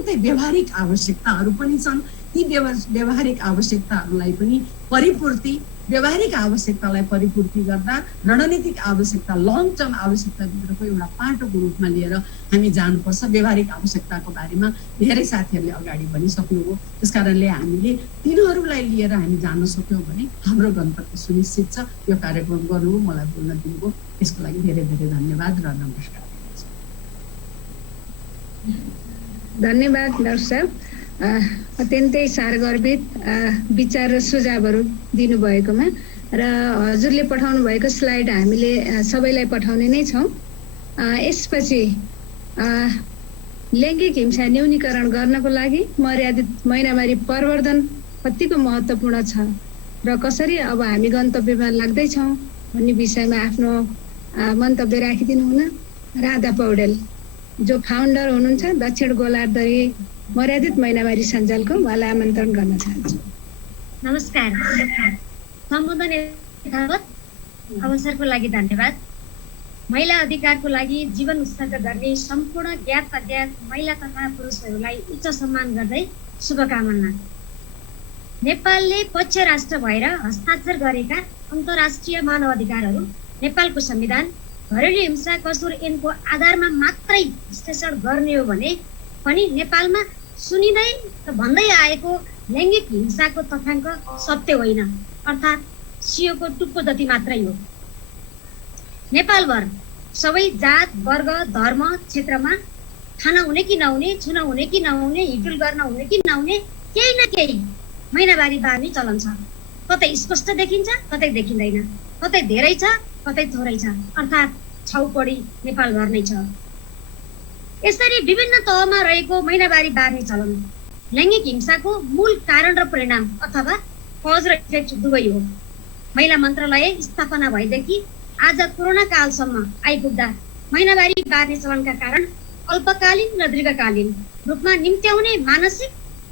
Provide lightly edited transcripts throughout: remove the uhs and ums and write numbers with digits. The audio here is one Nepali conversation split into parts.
तुरुन्तै व्यावहारिक आवश्यकताहरू पनि छन्। ती व्यावहारिक आवश्यकताहरूलाई पनि परिपूर्ति, व्यावहारिक आवश्यकतालाई परिपूर्ति गर्दा रणनीतिक आवश्यकता, लङ टर्म आवश्यकताभित्रको एउटा पाटोको रूपमा लिएर हामी जानुपर्छ। व्यावहारिक आवश्यकताको बारेमा धेरै साथीहरूले अगाडि भनिसक्नुभयो। त्यस कारणले हामीले तिनीहरूलाई लिएर हामी जान सक्यौँ भने हाम्रो गन्तव्य सुनिश्चित छ। यो कार्यक्रम गर्नुभयो, मलाई बोल्न दिनुभयो, त्यसको लागि धेरै धेरै धन्यवाद र नमस्कार। धन्यवाद डाक्टर साहब, अत्यन्तै सारगर्भित विचार र सुझावहरू दिनुभएकोमा। र हजुरले पठाउनु भएको स्लाइड हामीले सबैलाई पठाउने नै छौँ। यसपछि लैङ्गिक हिंसा न्यूनीकरण गर्नको लागि मर्यादित महिनावारी प्रवर्धन कतिको महत्त्वपूर्ण छ र कसरी अब हामी गन्तव्यमा लाग्दैछौँ भन्ने विषयमा आफ्नो मन्तव्य राखिदिनु हुन राधा पौडेल, जो फाउन्डर हुनुहुन्छ दक्षिण गोलार्धरी मर्यादित महिनावारी सञ्जालको, उहाँलाई आमन्त्रण गर्न चाहन्छु। नमस्कार। सम्बोधन यथावत अवसरको लागि धन्यवाद। महिला अधिकारको लागि जीवन उत्सर्ग गर्ने सम्पूर्ण ज्ञात अज्ञात महिला तथा पुरुषहरूलाई उच्च सम्मान गर्दै शुभकामना। नेपालले पक्ष राष्ट्र भएर हस्ताक्षर गरेका अन्तर्राष्ट्रिय मानव अधिकारहरू, नेपालको संविधान घरेलु हिंसा कसुर ऐनको आधारमा मात्रै विश्लेषण गर्ने हो भने पनि नेपालमा सुनिँदै भन्दै आएको लैङ्गिक हिंसाको तथ्याङ्क सत्य होइन, अर्थात् सियोको टुप्पो जति मात्रै हो। नेपालभर सबै जात, वर्ग, धर्म, क्षेत्रमा खान हुने कि नहुने, छुन हुने कि नहुने, हिडुल गर्न हुने कि नहुने, केही न केही महिनावारी बार्ने चलन छ। कतै स्पष्ट देखिन्छ, कतै देखिँदैन, कतै धेरै छ, कतै थोरै छ, अर्थात् छौपडी नेपालभर नै छ। यसरी विभिन्न तहमा रहेको महिनावारी बार्ने चलन लैङ्गिक हिंसाको मूल कारण र परिणाम अथवा कज र इफेक्ट दुवै हो। महिला मन्त्रालय स्थापना भएदेखि आज कोरोना कालसम्म आइपुग्दा महिनावारी बार्ने चलनका कारण अल्पकालीन र दीर्घकालीन रूपमा निम्त्याउने मानसिक,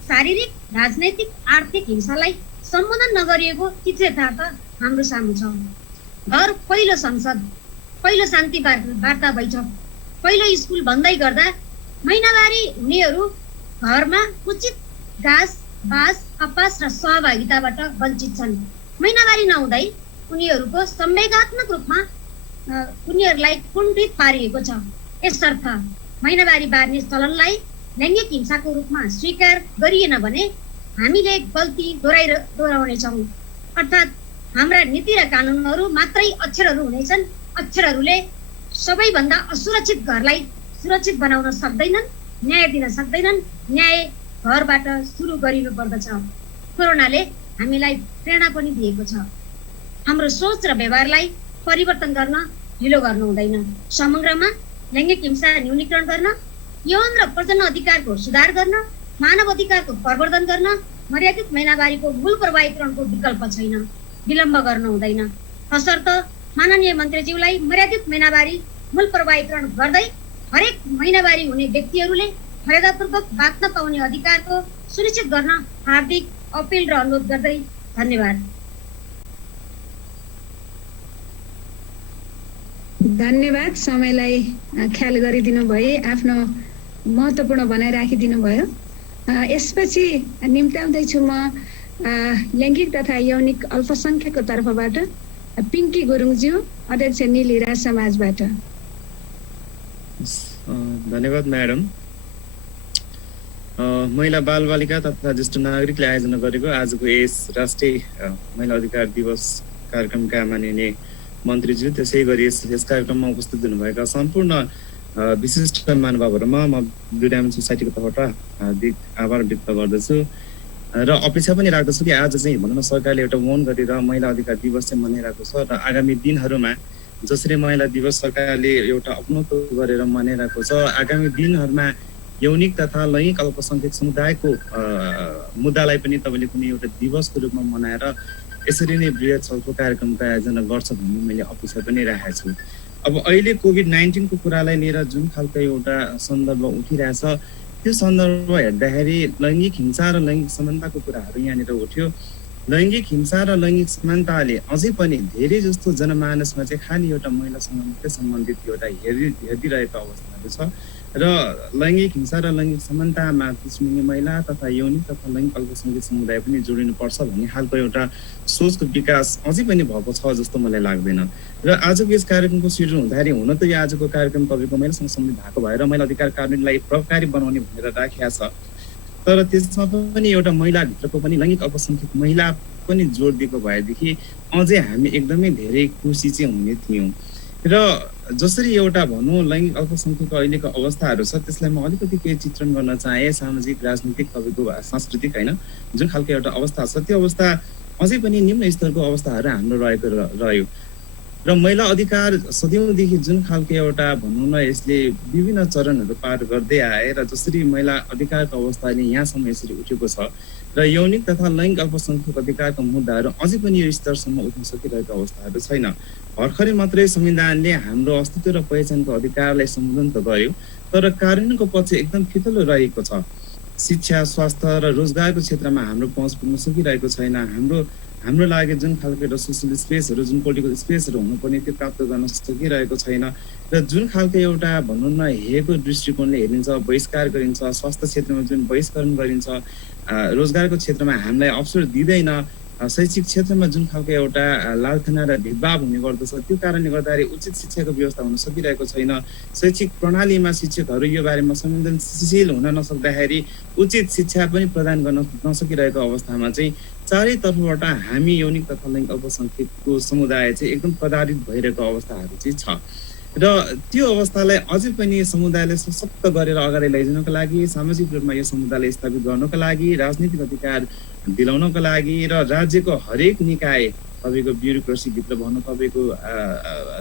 शारीरिक, राजनैतिक, आर्थिक हिंसालाई सम्बोधन नगरिएको तीव्र यथार्थ हाम्रो सामु छ। घर पहिलो संसद, पहिलो शान्ति वार्ता बैठक, पहिलो स्कुल भन्दै गर्दा महिनावारी हुनेहरू घरमा उचित घाँस, बास, आवास र सहभागिताबाट वञ्चित छन्। महिनावारी नहुँदै उनीहरूको संवेगात्मक रूपमा उनीहरूलाई कुण्ठित पारिएको छ। यसर्थ महिनावारी बार्ने चलनलाई लैङ्गिक हिंसाको रूपमा स्वीकार गरिएन भने हामीले गल्ती दोहोऱ्याउनेछौँ। अर्थात् हाम्रा नीति र कानुनहरू मात्रै अक्षरहरू हुनेछन्। अक्षरहरूले सबैभन्दा असुरक्षित घरलाई सुरक्षित बनाउन सक्दैनन्, न्याय दिन सक्दैनन्। न्याय घरबाट सुरु गरिनु पर्दछ। कोरोनाले हामीलाई प्रेरणा पनि दिएको छ। हाम्रो सोच र व्यवहारलाई परिवर्तन गर्न ढिलो गर्नु हुँदैन। समग्रमा लैङ्गिक हिंसा न्यूनीकरण गर्न, यौन र प्रजनन अधिकारको सुधार गर्न, मानव अधिकारको प्रवर्धन गर्न मर्यादित महिनावारीको मूल प्रभावीकरणको विकल्प छैन। विलम्ब गर्नु हुँदैन। तसर्थ माननीय मन्त्रीज्यूलाई मर्यादित महिनावारी मूल प्रभावीकरण गर्दै हरेक महिनावारी हुने व्यक्तिहरूले मर्यादापूर्वक बाँच्न पाउने अधिकारको सुनिश्चित गर्न हार्दिक अपिल र अनुरोध गर्दै धन्यवाद। धन्यवाद। समयलाई ख्याल गरिदिनु भए, आफ्नो महत्त्वपूर्ण भनाइ राखिदिनु भयो। यसपछि निम्त्याउँदैछु म लैङ्गिक तथा यौनिक अल्पसङ्ख्यकको तर्फबाट पिङ्की गुरुङज्यू, अध्यक्ष नीलिरा समाजबाट। धन्यवाद म्याडम। महिला बालबालिका तथा ज्येष्ठ नागरिकले आयोजना गरेको आजको यस राष्ट्रिय महिला अधिकार दिवस कार्यक्रमका माननीय मन्त्रीज्यू, त्यसै गरी यस कार्यक्रममा उपस्थित हुनुभएका सम्पूर्ण विशिष्ट महानुभावहरूमा म ब्लु डायमन्ड सोसाइटीको तर्फबाट हार्दिक आभार व्यक्त गर्दछु र अपेक्षा पनि राख्दछु कि आज चाहिँ भनौँ न सरकारले एउटा मौन गरेर महिला अधिकार दिवस चाहिँ मनाइरहेको छ र आगामी दिनहरूमा जसरी महिला दिवस सरकारले एउटा अपनत्व गरेर मनाइरहेको छ, आगामी दिनहरूमा यौनिक तथा लैङ्गिक अल्पसङ्ख्यक समुदायको मुद्दालाई पनि तपाईँले कुनै एउटा दिवसको रूपमा मनाएर यसरी नै बृहत छलफल कार्यक्रमको आयोजना गर्छ भन्ने मैले अपेक्षा पनि राखेको छु। अब अहिले कोभिड-19 को कुरालाई लिएर जुन खालको एउटा सन्दर्भ उठिरहेछ, त्यो सन्दर्भ हेर्दाखेरि लैङ्गिक हिंसा र लैङ्गिक समानताको कुराहरू यहाँनिर उठ्यो। लैङ्गिक हिंसा र लैङ्गिक समानताले अझै पनि धेरै जस्तो जनमानसमा चाहिँ खालि एउटा महिलासँग मात्रै सम्बन्धित एउटा हेरिरहेको अवस्थाहरू छ र लैङ्गिक हिंसा र लैङ्गिक समानतामा पिछडिने महिला तथा यौनिक तथा लैङ्गिक अल्पसङ्ख्यक समुदाय पनि जोडिनुपर्छ भन्ने खालको एउटा सोचको विकास अझै पनि भएको छ जस्तो मलाई लाग्दैन। र आजको यस कार्यक्रमको सिर्जना हुँदाखेरि हुन त यो आजको कार्यक्रम तपाईँको महिलासँग सम्बन्धित भएको भएर महिला अधिकार कानुनलाई प्रभावकारी बनाउने भनेर राखिएको छ, तर त्यसमा पनि एउटा महिलाभित्रको पनि लैङ्गिक अल्पसङ्ख्यक महिला पनि जोड दिएको भएदेखि अझै हामी एकदमै धेरै खुसी चाहिँ हुने थियौँ। र जसरी एउटा भनौँ लैङ्गिक अल्पसङ्ख्यकको अहिलेको अवस्थाहरू छ त्यसलाई म अलिकति केही चित्रण गर्न चाहे। सामाजिक राजनीतिक तपाईँको सांस्कृतिक होइन जुन खालको एउटा अवस्था छ त्यो अवस्था अझै पनि निम्न स्तरको अवस्थाहरू हाम्रो रह्यो र महिला अधिकार सदियौँदेखि जुन खालको एउटा भनौँ न यसले विभिन्न चरणहरू पार गर्दै आए र जसरी महिला अधिकारको अवस्थाले यहाँसम्म यसरी उठेको छ र यौनिक तथा लैङ्गिक अल्पसङ्ख्यक अधिकारको मुद्दाहरू अझै पनि यो स्तरसम्म उठ्न सकिरहेको अवस्थाहरू छैन। भर्खरै मात्रै संविधानले हाम्रो अस्तित्व र पहिचानको अधिकारलाई सम्बोधन त गर्यो, तर कार्यान्वयनको पक्ष एकदम फितलो रहेको छ। शिक्षा, स्वास्थ्य र रोजगारको क्षेत्रमा हाम्रो पहुँच पुग्न सकिरहेको छैन। हाम्रो लागि जुन खालको एउटा सोसियल स्पेसहरू जुन पोलिटिकल स्पेसहरू हुनुपर्ने त्यो प्राप्त गर्न सकिरहेको छैन र जुन खालको एउटा भनौँ न हेरेको दृष्टिकोणले हेरिन्छ, बहिष्कार गरिन्छ, स्वास्थ्य क्षेत्रमा जुन बहिष्करण गरिन्छ, रोजगारको क्षेत्रमा हामीलाई अवसर दिँदैन, शैक्षिक क्षेत्रमा जुन खालको एउटा लालखाना र भेदभाव हुने गर्दछ त्यो कारणले गर्दाखेरि उचित शिक्षाको व्यवस्था हुन सकिरहेको छैन। शैक्षिक प्रणालीमा शिक्षकहरू यो बारेमा संवेदनशील हुन नसक्दाखेरि उचित शिक्षा पनि प्रदान गर्न नसकिरहेको अवस्थामा चाहिँ चारैतर्फबाट हामी यौनिक तथा लैङ्गिक अल्पसङ्ख्यकको समुदाय चाहिँ एकदम प्रताडित भइरहेको अवस्थाहरू चाहिँ छ र त्यो अवस्थालाई अझै पनि समुदायलाई सशक्त गरेर अगाडि लैजानको लागि, सामाजिक रूपमा यो समुदायलाई स्थापित गर्नको लागि, राजनीतिक अधिकार दिलाउनको लागि र राज्यको हरेक निकाय तपाईँको ब्युरोक्रेसीभित्र भनौँ, तपाईँको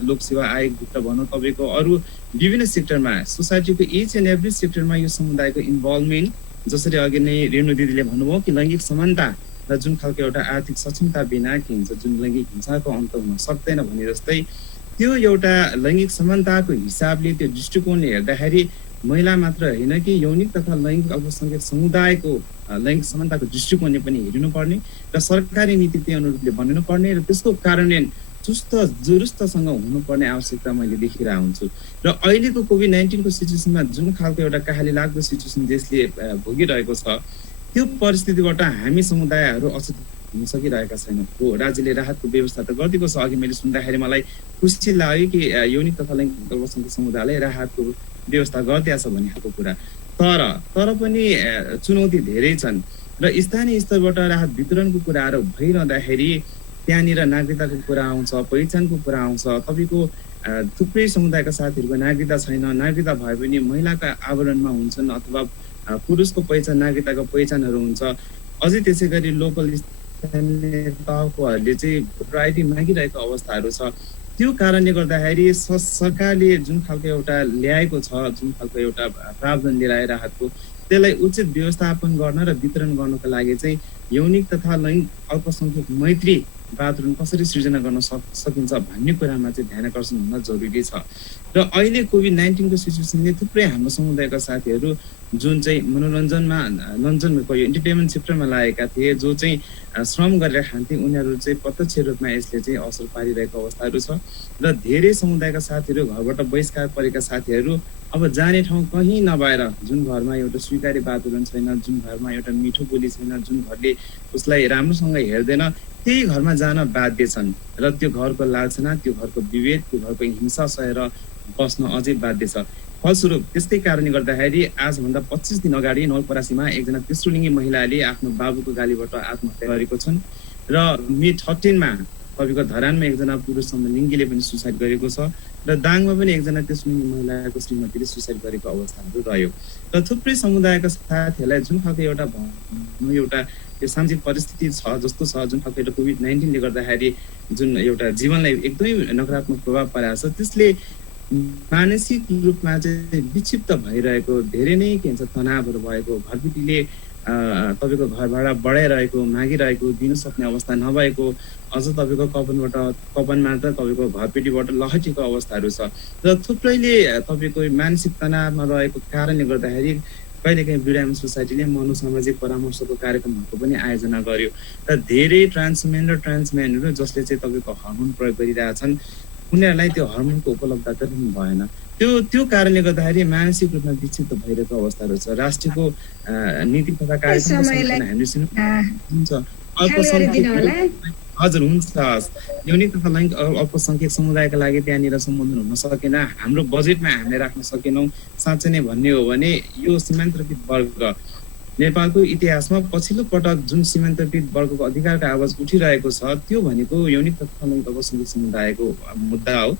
लोकसेवा आयोगभित्र भनौँ, तपाईँको अरू विभिन्न सेक्टरमा सोसाइटीको इच एन्ड एभ्री सेक्टरमा यो समुदायको इन्भल्भमेन्ट, जसरी अघि नै रेणु दिदीले भन्नुभयो कि लैङ्गिक समानता र जुन खालको एउटा आर्थिक सक्षमता बिना के हुन्छ जुन लैङ्गिक हिंसाको अन्त हुन सक्दैन भने जस्तै त्यो एउटा लैङ्गिक समानताको हिसाबले त्यो दृष्टिकोणले हेर्दाखेरि महिला मात्र होइन कि यौनिक तथा लैङ्गिक अल्पसङ्ख्यक समुदायको लैङ्गिक समानताको दृष्टिकोणले पनि हेरिनुपर्ने र सरकारी नीति त्यही अनुरूपले बनिनुपर्ने र त्यसको कार्यान्वयन चुस्त दुरुस्तसँग हुनुपर्ने आवश्यकता मैले देखिरहेको हुन्छु। र अहिलेको कोभिड-19को सिचुएसनमा जुन खालको एउटा कहाली लाग्दो सिचुएसन देशले भोगिरहेको छ त्यो परिस्थितिबाट हामी समुदायहरू अचेत हुन सकिरहेका छैनौँ। राज्यले राहतको व्यवस्था त गरिदिएको छ। अघि मैले सुन्दाखेरि मलाई खुसी लाग्यो कि यौनिक तथा लैङ्गिक अल्पसङ्ख्यक समुदायलाई राहतको व्यवस्था गरिदिएको छ भन्ने खालको कुरा, तर पनि चुनौती धेरै छन् र स्थानीय स्तरबाट राहत वितरणको कुराहरू भइरहँदाखेरि त्यहाँनिर नागरिकताको कुरा आउँछ, पहिचानको कुरा आउँछ। तपाईँको थुप्रै समुदायका साथीहरूको नागरिकता छैन, नागरिकता भए पनि महिलाका आवरणमा हुन्छन् अथवा पुरुषको पहिचान नागरिकताको पहिचानहरू हुन्छ। अझै त्यसै गरी लोकल स्थानीय तहकोहरूले चाहिँ भोटर आइडी मागिरहेको अवस्थाहरू छ। त्यो कारणले गर्दाखेरि सरकारले जुन खालको एउटा ल्याएको छ, जुन खालको एउटा प्रावधान लिएर आए राहतको, त्यसलाई उचित व्यवस्थापन गर्न र वितरण गर्नको लागि चाहिँ यौनिक तथा लैङ्गिक अल्पसङ्ख्यक मैत्री वातावरण कसरी सृजना गर्न सकिन्छ भन्ने कुरामा चाहिँ ध्यान आकर्षण हुन जरुरी छ। र अहिले कोभिड-19को सिचुएसनले थुप्रै हाम्रो समुदायका साथीहरू जुन चाहिँ मनोरञ्जनको यो इन्टरटेनमेन्ट सेक्टरमा लागेका थिए, जो चाहिँ श्रम गरेर खान्थे, उनीहरू चाहिँ प्रत्यक्ष रूपमा यसले चाहिँ असर पारिरहेको अवस्थाहरू छ। र धेरै समुदायका साथीहरू घरबाट बहिष्कार परेका साथीहरू अब जाने ठाउँ कहीँ नभएर, जुन घरमा एउटा स्वीकार्य वातावरण छैन, जुन घरमा एउटा मिठो बोली छैन, जुन घरले उसलाई राम्रोसँग हेर्दैन, त्यही घरमा जान बाध्य छन् र त्यो घरको लालसना, त्यो घरको विभेद, त्यो घरको हिंसा सहेर बस्न अझै बाध्य छ। फलस्वरूप त्यसकै कारणले गर्दाखेरि आजभन्दा 25 दिन अगाडि नवलपरासीमा एकजना तेस्रो लिङ्गी महिलाले आफ्नो बाबुको गालीबाट आत्महत्या गरेको छन् र मे 13मा तपाईँको धरानमा एकजना पुरुष समलिङ्गीले पनि सुसाइड गरेको छ र दाङमा पनि एकजना तेस्रो लिङ्गी महिलाको श्रीमतीले सुसाइड गरेको अवस्थाहरू रह्यो। र थुप्रै समुदायका साथीहरूलाई जुन खालको एउटा यो सामाजिक परिस्थिति छ जस्तो छ, जुन खालको एउटा कोभिड-19ले गर्दाखेरि जुन एउटा जीवनलाई एकदमै नकारात्मक प्रभाव पारेको छ, त्यसले मानसिक रूपमा चाहिँ विक्षिप्त भइरहेको, धेरै नै के भन्छ तनावहरू भएको, घरबेटीले तपाईँको घर भाडा बढाइरहेको, मागिरहेको, दिन सक्ने अवस्था नभएको, अझ तपाईँको कपनमा त तपाईँको घरपेटीबाट लहटेको अवस्थाहरू छ। र थुप्रैले तपाईँको मानसिक तनावमा रहेको कारणले गर्दाखेरि कहिलेकाहीँ बिरामी सोसाइटीले मनोसामाजिक परामर्शको कार्यक्रमहरूको पनि आयोजना गर्यो र धेरै ट्रान्समेन र ट्रान्सम्यानहरू जसले चाहिँ तपाईँको हर्मोन प्रयोग गरिरहेछन् उनीहरूलाई त्यो हर्मोनको उपलब्धता पनि भएन। त्यो कारणले गर्दाखेरि मानसिक रूपमा विक्षिप्त भइरहेको अवस्थाहरू छ। राष्ट्रियको नीति तथा कार्यक्रम हजुर हुन्छ। यौनिक तथा लैङ्गिक अल्पसङ्ख्यक समुदायका लागि त्यहाँनिर सम्बोधन हुन सकेन, हाम्रो बजेटमा हामीले राख्न सकेनौँ। साँच्चै नै भन्ने हो भने यो सीमान्तकृत वर्ग नेपालको इतिहासमा पछिल्लो पटक जुन सीमान्तकृत वर्गको अधिकारको आवाज उठिरहेको छ त्यो भनेको यौनिक तथा लैङ्गिक अल्पसङ्ख्यक समुदायको मुद्दा हो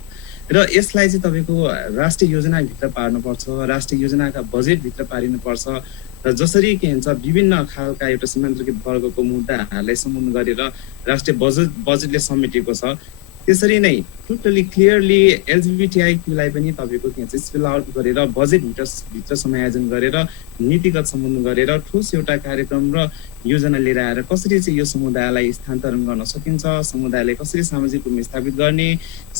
र यसलाई चाहिँ तपाईँको राष्ट्रिय योजनाभित्र पार्नुपर्छ, राष्ट्रिय योजनाका बजेटभित्र पारिनुपर्छ र जसरी के भन्छ विभिन्न खालका एउटा सीमान्तकृत वर्गको मुद्दाहरूलाई सम्बोधन गरेर राष्ट्रिय बजेटले समेटेको छ त्यसरी नै टोटली क्लियरली एलजिबिटिआईक्यूलाई पनि तपाईँको के भन्छ स्पेल आउट गरेर बजेटभित्र समायोजन गरेर नीतिगत सम्बोधन गरेर ठोस एउटा कार्यक्रम र योजना लिएर आएर कसरी चाहिँ यो समुदायलाई स्थानान्तरण गर्न सकिन्छ, समुदायलाई कसरी सामाजिक रूपमा स्थापित गर्ने,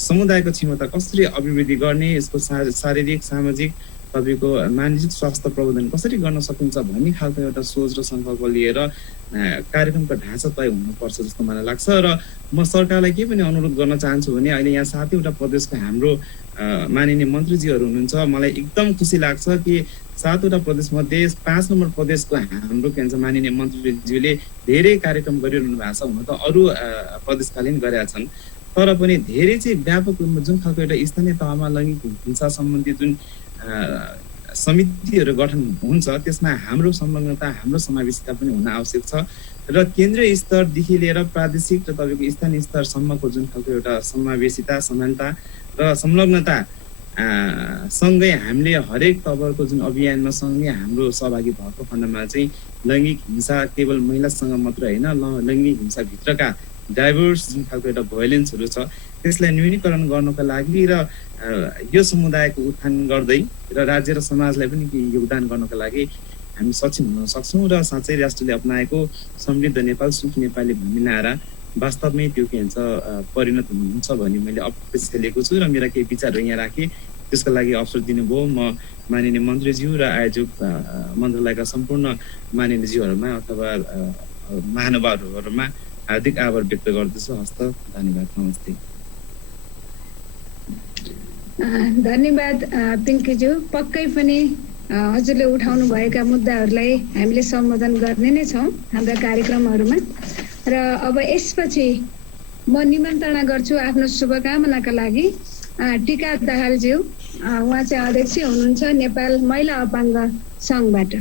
समुदायको क्षमता कसरी अभिवृद्धि गर्ने, यसको शारीरिक सामाजिक तपाईँको मानसिक स्वास्थ्य प्रबन्धन कसरी गर्न सकिन्छ भन्ने खालको एउटा सोच र सङ्कल्प लिएर कार्यक्रमको ढाँचा तय हुनुपर्छ जस्तो मलाई लाग्छ। र म सरकारलाई के पनि अनुरोध गर्न चाहन्छु भने अहिले यहाँ 7वटा प्रदेशको हाम्रो माननीय मन्त्रीजीहरू हुनुहुन्छ। मलाई एकदम खुसी लाग्छ कि 7वटा प्रदेशमध्ये 5 नम्बर प्रदेशको हाम्रो के भन्छ माननीय मन्त्रीज्यूले धेरै कार्यक्रम गरिरहनु भएको छ। हुन त अरू प्रदेशकाले पनि गरेका छन् तर पनि धेरै चाहिँ व्यापक रूपमा जुन खालको एउटा स्थानीय तहमा लैङ्गिक हिंसा सम्बन्धी जुन समितिहरू गठन हुन्छ त्यसमा हाम्रो संलग्नता हाम्रो समावेशिता पनि हुन आवश्यक छ र केन्द्रीय स्तरदेखि लिएर प्रादेशिक र तपाईँको स्थानीय स्तरसम्मको जुन खालको एउटा समावेशिता समानता र संलग्नता सँगै हामीले हरेक तवरको जुन अभियानमा सँगै हाम्रो सहभागी भएको खण्डमा चाहिँ लैङ्गिक हिंसा केवल महिलासँग मात्र होइन लैङ्गिक हिंसाभित्रका डाइभर्स जुन खालको एउटा भोयलेन्सहरू छ त्यसलाई न्यूनीकरण गर्नको लागि र यो समुदायको उत्थान गर्दै र राज्य र समाजलाई पनि योगदान गर्नको लागि हामी सक्षम हुन सक्छौँ र साँच्चै राष्ट्रले अपनाएको समृद्ध नेपाल सुखी नेपाली भन्ने नारा वास्तवमै त्यो के भन्छ परिणत हुन्छ भन्ने मैले अपेक्षा लिएको छु र मेरा केही विचारहरू यहाँ राखेँ। त्यसको लागि अवसर दिनुभयो म माननीय मन्त्रीज्यू र आयोजक मन्त्रालयका सम्पूर्ण माननीयज्यूहरूमा अथवा महानुभावहरूमा हार्दिक आभार व्यक्त गर्दछु। हस्त धन्यवाद, नमस्ते। धन्यवाद पिङ्कीज्यू। पक्कै पनि हजुरले उठाउनु भएका मुद्दाहरूलाई हामीले सम्बोधन गर्ने नै छौँ हाम्रा कार्यक्रमहरूमा र अब यसपछि म निमन्त्रणा गर्छु आफ्नो शुभकामनाका लागि टिका दाहालज्यू। उहाँ चाहिँ अध्यक्ष हुनुहुन्छ नेपाल महिला अपाङ्ग सङ्घबाट।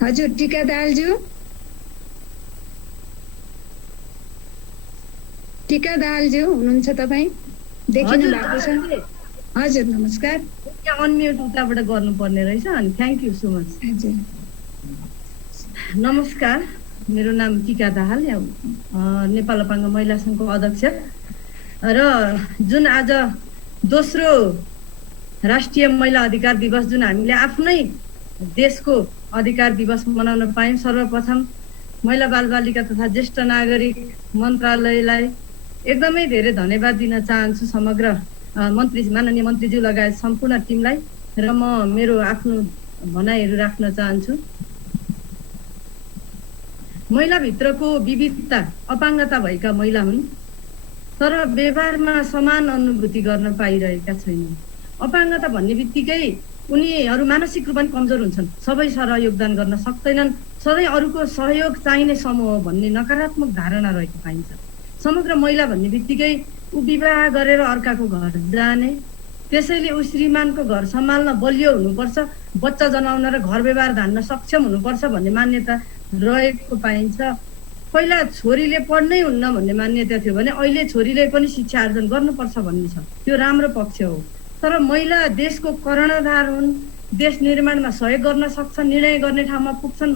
हजुर टिका दाहालज्यू, टिका दाहालज्यू हुनुहुन्छ तपाईँ? देखिनु भएको छ? हजुर नमस्कार। अनम्युट उताबाट गर्नुपर्ने रहेछ अनि थ्याङ्क यू सो मच। हजुर नमस्कार, मेरो नाम टिका दाहाल, नेपाल अपाङ्ग महिला सङ्घको अध्यक्ष र जुन आज दोस्रो राष्ट्रिय महिला अधिकार दिवस जुन हामीले आफ्नै देशको अधिकार दिवस मनाउन पायौँ, सर्वप्रथम महिला बालबालिका तथा ज्येष्ठ नागरिक मन्त्रालयलाई एकदमै धेरै धन्यवाद दिन चाहन्छु, समग्र माननीय मन्त्रीज्यू लगायत सम्पूर्ण टिमलाई र म मेरो आफ्नो भनाइहरू राख्न चाहन्छु। महिलाभित्रको विविधता अपाङ्गता भएका महिला हुन् तर व्यवहारमा समान अनुभूति गर्न पाइरहेका छैनन्। अपाङ्गता भन्ने बित्तिकै उनीहरू मानसिक रूपमा कमजोर हुन्छन्, सबै सर योगदान गर्न सक्दैनन्, सधैँ अरूको सहयोग चाहिने समूह भन्ने नकारात्मक धारणा रहेको पाइन्छ। समग्र महिला भन्ने बित्तिकै ऊ विवाह गरेर अर्काको घर जाने, त्यसैले ऊ श्रीमानको घर सम्हाल्न बलियो हुनुपर्छ, बच्चा जन्माउन र घर व्यवहार धान्न सक्षम हुनुपर्छ भन्ने मान्यता रहेको पाइन्छ। पहिला छोरीले पढ्नै हुन्न भन्ने मान्यता थियो भने अहिले छोरीले पनि शिक्षा आर्जन गर्नुपर्छ भन्ने छ, त्यो राम्रो पक्ष हो। तर महिला देशको कर्णधार हुन्, देश निर्माणमा सहयोग गर्न सक्छन्, निर्णय गर्ने ठाउँमा पुग्छन्,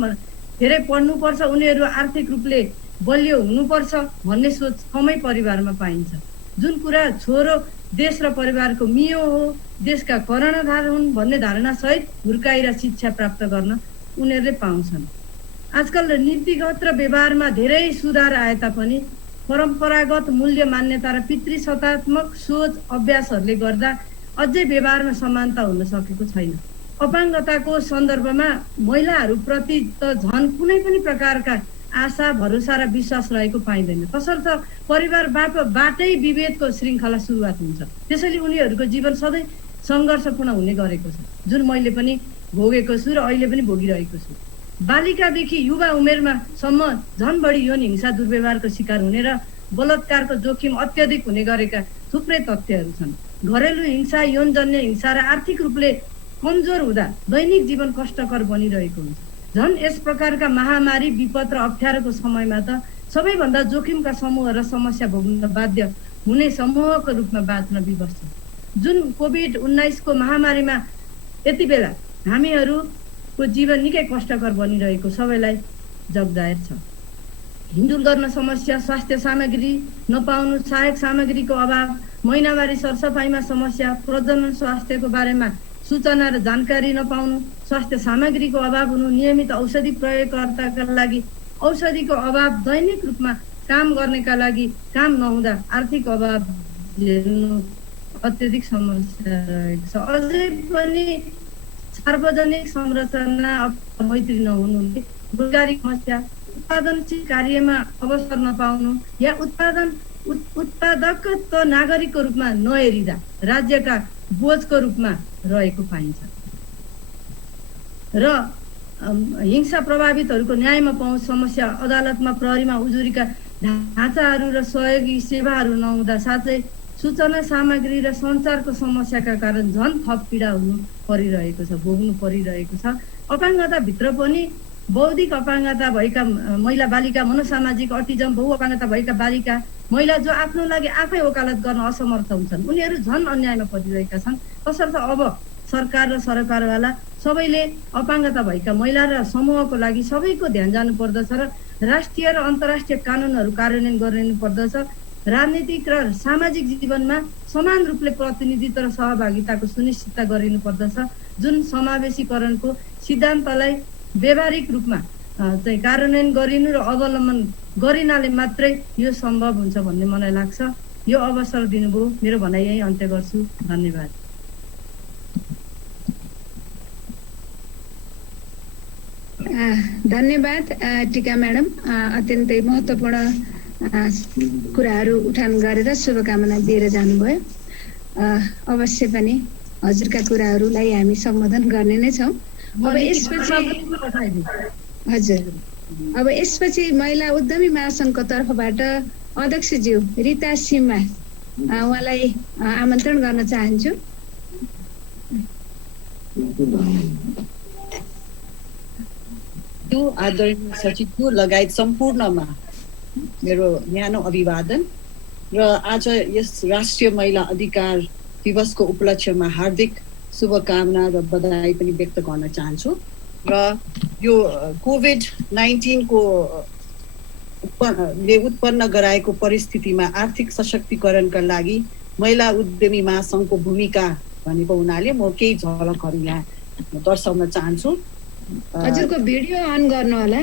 धेरै पढ्नुपर्छ, उनीहरू आर्थिक रूपले बलियो हुनुपर्छ भन्ने सोच कमै परिवारमा पाइन्छ। जुन कुरा छोरो देश र परिवारको मियो हो, देशका कर्णधार हुन् भन्ने धारणा सहित हुर्काई र शिक्षा प्राप्त गर्न उनीहरूले पाउँछन्। आजकल नीतिगत र व्यवहारमा धेरै सुधार आए तापनि परम्परागत मूल्य मान्यता र पितृसत्तात्मक सोच अभ्यासहरूले गर्दा अझै व्यवहारमा समानता हुन सकेको छैन। अपाङ्गताको सन्दर्भमा महिलाहरूप्रति त झन् कुनै पनि प्रकारका आशा, भरोसा र विश्वास रहेको पाइँदैन। तसर्थ परिवारबाटै विभेदको श्रृङ्खला सुरुवात हुन्छ। त्यसैले उनीहरूको जीवन सधैँ सङ्घर्षपूर्ण हुने गरेको छ, जुन मैले पनि भोगेको छु र अहिले पनि भोगिरहेको छु। बालिकादेखि युवा उमेरमा सम्म झन् बढी यौन हिंसा दुर्व्यवहारको शिकार हुने र बलात्कारको जोखिम अत्यधिक हुने गरेका थुप्रै तथ्यहरू छन्। घरेलु हिंसा, यौनजन्य हिंसा र आर्थिक रूपले कमजोर हुँदा दैनिक जीवन कष्टकर बनिरहेको हुन्छ। झन् यस प्रकारका महामारी, विपद र अप्ठ्यारोको समयमा त सबैभन्दा जोखिमका समूह र समस्या भोग्न बाध्य हुने समूहको रूपमा बाँच्न विवश छ। जुन कोभिड-19 को महामारीमा यति बेला हामीहरूको जीवन निकै कष्टकर बनिरहेको सबैलाई जगजाहेर छ। हिँडुल गर्न समस्या, स्वास्थ्य सामग्री नपाउनु, सहायक सामग्रीको अभाव, महिनावारी सरसफाइमा समस्या, प्रजनन स्वास्थ्यको बारेमा सूचना र जानकारी नपाउनु, स्वास्थ्य सामग्रीको अभाव हुनु, नियमित औषधि प्रयोगकर्ताका लागि औषधिको अभाव, दैनिक रूपमा काम गर्नेका लागि काम नहुँदा आर्थिक अभाव हेर्नु अत्यधिक समस्या रहेको छ। अझै पनि सार्वजनिक संरचना मैत्री नहुनुले रोजगारी समस्या, उत्पादनशील कार्यमा अवसर नपाउनु या उत्पादकत्व नागरिकको रूपमा नहेरिँदा राज्यका बोझको रूपमा रहेको पाइन्छ। र हिंसा प्रभावितहरूको न्यायमा पहुँच समस्या, अदालतमा, प्रहरीमा उजुरीका ढाँचाहरू र सहयोगी सेवाहरू नहुँदा, साथै सूचना सामग्री र सञ्चारको समस्याका कारण झन् थप पीडा हुनु परिरहेको छ, भोग्नु परिरहेको छ। अपाङ्गताभित्र पनि बौद्धिक अपाङ्गता भएका महिला बालिका, मनोसामाजिक अटिजम, बहु अपाङ्गता भएका बालिका, महिला जो आफ्नो लागि आफै वकालत गर्न असमर्थ हुन्छन्, उनीहरू झन् अन्यायमा परिरहेका छन्। तसर्थ अब सरकार र सरकारवाला सबैले अपाङ्गता भएका महिला र समूहको लागि सबैको ध्यान जानुपर्दछ र राष्ट्रिय र अन्तर्राष्ट्रिय कानुनहरू कार्यान्वयन गरिनु पर्दछ। राजनीतिक र सामाजिक जीवनमा समान रूपले प्रतिनिधित्व र सहभागिताको सुनिश्चितता गरिनु पर्दछ, जुन समावेशीकरणको सिद्धान्तलाई व्यावहारिक रूपमा चाहिँ कार्यान्वयन गरिनु र अवलम्बन गरिनाले मात्रै यो सम्भव हुन्छ भन्ने मलाई लाग्छ। यो अवसर दिनुभयो, मेरो भनाइ यही अन्त्य गर्छु। धन्यवाद। धन्यवाद टीका म्याडम, अत्यन्तै महत्त्वपूर्ण कुराहरू उठान गरेर शुभकामना दिएर जानुभयो। अवश्य पनि हजुरका कुराहरूलाई हामी सम्बोधन गर्ने नै छौँ। अब यसपछि महिला उद्यमी महासङ्घको तर्फबाट अध्यक्षज्यू रिता सिंह उहाँलाई आमन्त्रण गर्न चाहन्छु। आदरणीय सचिवज्यू लगायत सम्पूर्णमा मेरो न्यानो अभिवादन र आज यस राष्ट्रिय महिला अधिकार दिवसको उपलक्ष्यमा हार्दिक शुभकामना र बधाई पनि व्यक्त गर्न चाहन्छु। र यो कोभिड-19 को उत्पन्न गराएको परिस्थितिमा आर्थिक सशक्तिकरणका लागि महिला उद्यमी महासङ्घको भूमिका भनेको हुनाले म केही झलकहरू यहाँ दर्शाउन चाहन्छु। हजुरको भिडियो अन गर्नु होला।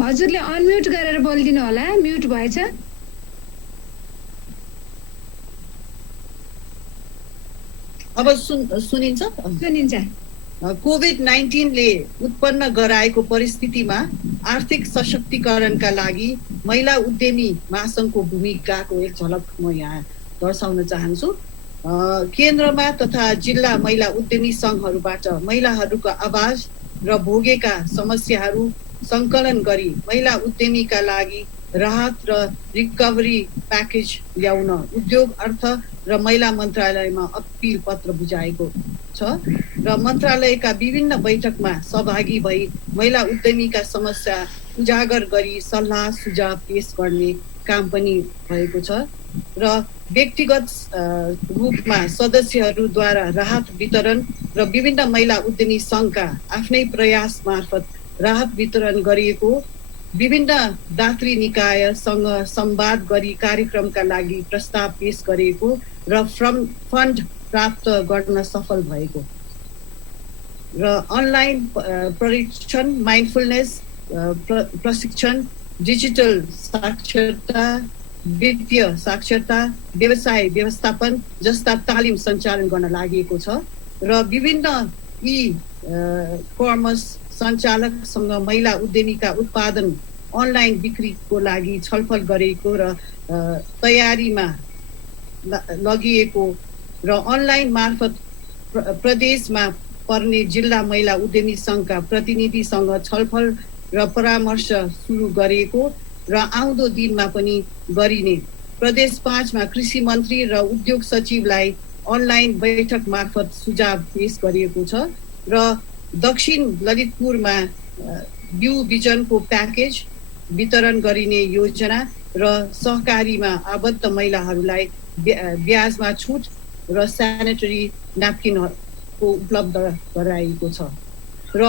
हजुरले अनम्युट गरेर बोलिदिनु होला, म्युट भएछ। अब सुनिन्छ? सुनिन्छ। कोभिड-19 ले उत्पन्न गराएको परिस्थितिमा आर्थिक सशक्तिकरणका लागि महिला उद्यमी महासङ्घको भूमिकाको एक झलक म यहाँ दर्शाउन चाहन्छु। केन्द्रमा तथा जिल्ला महिला उद्यमी सङ्घहरूबाट महिलाहरूको आवाज र भोगेका समस्याहरू सङ्कलन गरी महिला उद्यमीका लागि राहत र रिकभरी प्याकेज ल्याउन उद्योग, अर्थ र महिला मन्त्रालयमा अपिल पत्र बुझाएको छ र मन्त्रालयका विभिन्न बैठकमा सहभागी भई महिला उद्यमीका समस्या उजागर गरी सल्लाह सुझाव पेश गर्ने काम पनि भएको छ र व्यक्तिगत रूपमा सदस्यहरूद्वारा राहत वितरण र विभिन्न महिला उद्यमी सङ्घका आफ्नै प्रयास मार्फत राहत वितरण गरिएको, विभिन्न दात्री निकायसँग संवाद गरी कार्यक्रमका लागि प्रस्ताव पेश गरेको र फन्ड प्राप्त गर्न सफल भएको र अनलाइन प्रशिक्षण, माइन्डफुलनेस प्रशिक्षण, डिजिटल साक्षरता, वित्तीय साक्षरता, व्यवसाय व्यवस्थापन जस्ता तालिम सञ्चालन गर्न लागेको छ र विभिन्न कमर्स सञ्चालकसँग महिला उद्यमीका उत्पादन अनलाइन बिक्रीको लागि छलफल गरेको र तयारीमा लगिएको र अनलाइन मार्फत प्रदेशमा पर्ने जिल्ला महिला उद्यमी सङ्घका प्रतिनिधिसँग छलफल र परामर्श सुरु गरेको र आउँदो दिनमा पनि गरिने। प्रदेश 5 मा कृषि मन्त्री र उद्योग सचिवलाई अनलाइन बैठक मार्फत सुझाव पेश गरिएको छ र दक्षिण ललितपुरमा बिउ बिजनको प्याकेज वितरण गरिने योजना र सहकारीमा आबद्ध महिलाहरूलाई ब्याजमा छुट र सेनिटरी न्यापकिनको उपलब्ध गराएको छ र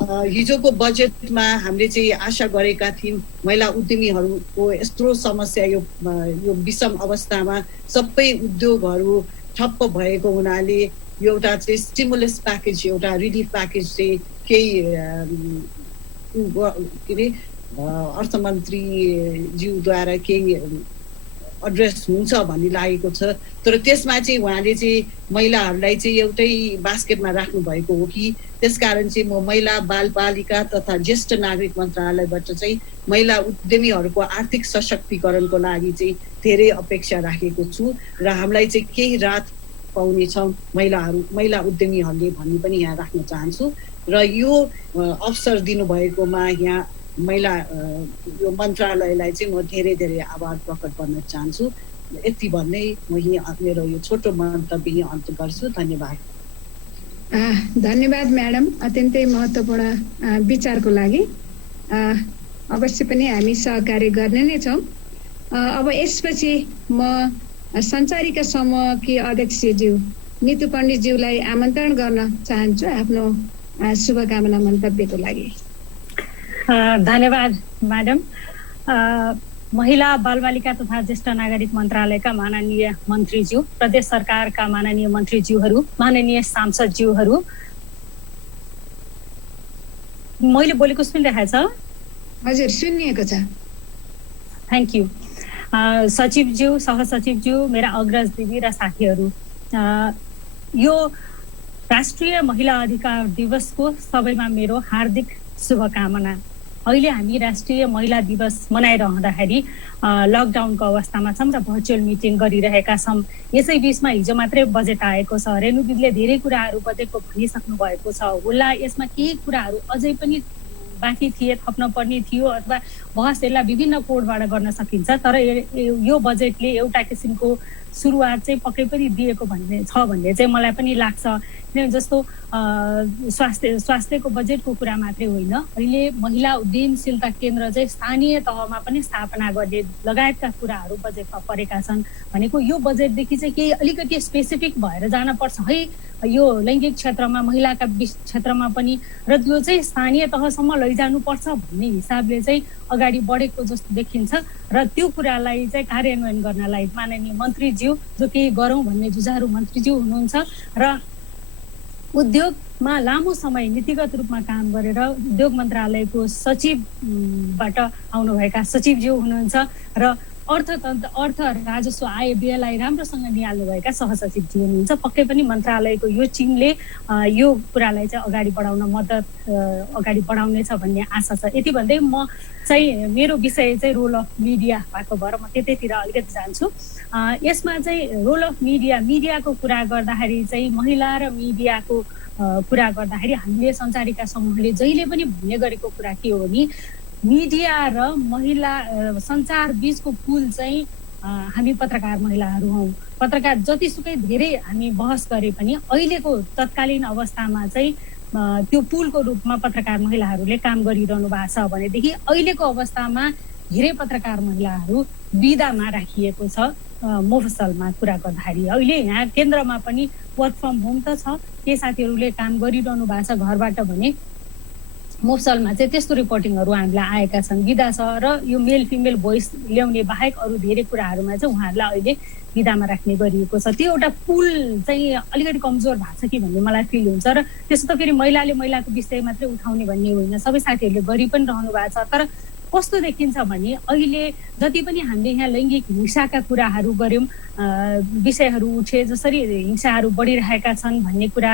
हिजोको बजेटमा हामीले चाहिँ आशा गरेका थियौँ महिला उद्यमीहरूको यत्रो समस्या यो विषम अवस्थामा सबै उद्योगहरू ठप्प भएको हुनाले एउटा चाहिँ स्टिमुलस प्याकेज, एउटा रिलिफ प्याकेज चाहिँ केही के अरे अर्थमन्त्रीज्यूद्वारा केही एड्रेस हुन्छ भन्ने लागेको छ। तर त्यसमा चाहिँ उहाँले चाहिँ महिलाहरूलाई चाहिँ एउटै बास्केटमा राख्नु भएको हो कि, त्यसकारण चाहिँ म महिला बालबालिका तथा ज्येष्ठ नागरिक मन्त्रालयबाट चाहिँ महिला उद्यमीहरूको आर्थिक सशक्तिकरणको लागि चाहिँ धेरै अपेक्षा राखेको छु र हामीलाई चाहिँ केही राहत पाउनेछौँ महिला उद्यमीहरूले भन्ने पनि यहाँ राख्न चाहन्छु र यो अवसर दिनुभएकोमा यहाँ महिला यो मन्त्रालयलाई चाहिँ म धेरै धेरै आभार प्रकट गर्न चाहन्छु। यति भन्दै म मेरो यो छोटो मन्तव्य अन्त गर्छु। धन्यवाद। धन्यवाद म्याडम, अत्यन्तै महत्त्वपूर्ण विचारको लागि। अवश्य पनि हामी सहकार्य गर्ने नै छौँ। अब यसपछि म सञ्चारिका समूहकी अध्यक्षज्यू नितु पण्डितज्यूलाई आमन्त्रण गर्न चाहन्छु आफ्नो शुभकामना मन्तव्यको लागि। धन्यवाद म्याडम। महिला बालबालिका तथा ज्येष्ठ नागरिक मन्त्रालयका माननीय मन्त्रीज्यू, प्रदेश सरकारका माननीय मन्त्रीज्यूहरू, माननीय सांसदज्यूहरू, मैले बोलेको सुनिरहेछ? हजुर, सुनिएको छ। Thank you. सचिवज्यू, सहसचिवज्यू, मेरा अग्रज दिदी र साथीहरू, यो राष्ट्रिय महिला अधिकार दिवसको सबैमा मेरो हार्दिक शुभकामना। अहिले हामी राष्ट्रिय महिला दिवस मनाइरहँदाखेरि लकडाउनको अवस्थामा छौँ र भर्चुअल मिटिङ गरिरहेका छौँ। यसै बिचमा हिजो मात्रै बजेट आएको छ। रेणु दिदीले धेरै कुराहरू बजेटको भनिसक्नु भएको छ होला। यसमा केही कुराहरू अझै पनि बाँकी थिए, थप्न पर्ने थियो अथवा बहस यसलाई विभिन्न कोडबाट गर्न सकिन्छ। तर यो बजेटले एउटा किसिमको सुरुवात चाहिँ पक्कै पनि दिएको भन्ने चाहिँ मलाई पनि लाग्छ। जस्तो स्वास्थ्यको बजेटको कुरा मात्रै होइन, अहिले महिला उद्यमशीलता केन्द्र चाहिँ स्थानीय तहमा पनि स्थापना गर्ने लगायतका कुराहरू बजेटमा परेका छन्। भनेको यो बजेटदेखि चाहिँ केही अलिकति स्पेसिफिक भएर जानुपर्छ है यो लैङ्गिक क्षेत्रमा, महिलाका क्षेत्रमा पनि, र त्यो चाहिँ स्थानीय तहसम्म लैजानुपर्छ भन्ने हिसाबले चाहिँ अगाडि बढेको जस्तो देखिन्छ। र त्यो कुरालाई चाहिँ कार्यान्वयन गर्नलाई माननीय मन्त्रीज्यू, जो केही गरौँ भन्ने जुझारु मन्त्रीज्यू हुनुहुन्छ र उद्योगमा लामो समय नीतिगत रूपमा काम गरेर उद्योग मन्त्रालयको सचिवबाट आउनुभएका सचिवज्यू हुनुहुन्छ र अर्थ राजस्व आय व्ययलाई राम्रोसँग निहाल्नुभएका सहसचिवज्यू हुनुहुन्छ। पक्कै पनि मन्त्रालयको यो टिमले यो कुरालाई चाहिँ अगाडि बढाउनेछ भन्ने आशा छ। यति भन्दै म चाहिँ मेरो विषय चाहिँ रोल अफ मिडिया भएको भएर म त्यतैतिर अलिकति जान्छु। यसमा चाहिँ रोल अफ मिडियाको कुरा गर्दाखेरि चाहिँ महिला र मिडियाको कुरा गर्दाखेरि हामीले सञ्चारिका समूहले जहिले पनि भन्ने गरेको कुरा के हो भने मिडिया र महिला सञ्चार बीचको पुल चाहिँ हामी पत्रकार महिलाहरू हौँ। पत्रकार जतिसुकै धेरै हामी बहस गरे पनि अहिलेको तत्कालीन अवस्थामा चाहिँ त्यो पुलको रूपमा पत्रकार महिलाहरूले काम गरिरहनु भएको छ भनेदेखि अहिलेको अवस्थामा धेरै पत्रकार महिलाहरू विदामा राखिएको छ। मोफसलमा कुरा गर्दाखेरि अहिले यहाँ केन्द्रमा पनि वर्क फ्रम होम त छ, केही साथीहरूले काम गरिरहनु भएको छ घरबाट भने मोफसलमा चाहिँ त्यस्तो रिपोर्टिङहरू हामीलाई आएका छन्, विदा छ। र यो मेल फिमेल भोइस ल्याउने बाहेक अरू धेरै कुराहरूमा चाहिँ उहाँहरूलाई अहिले विदामा राख्ने गरिएको छ। त्यो एउटा पुल चाहिँ अलिकति कमजोर भएको छ कि भन्ने मलाई फिल हुन्छ। र त्यसो त फेरि महिलाले महिलाको विषय मात्रै उठाउने भन्ने होइन, सबै साथीहरूले गरि पनि रहनु भएको छ। तर कस्तो देखिन्छ भने अहिले जति पनि हामीले यहाँ लैङ्गिक हिंसाका कुराहरू गऱ्यौँ, विषयहरू उठे, जसरी हिंसाहरू बढिरहेका छन् भन्ने कुरा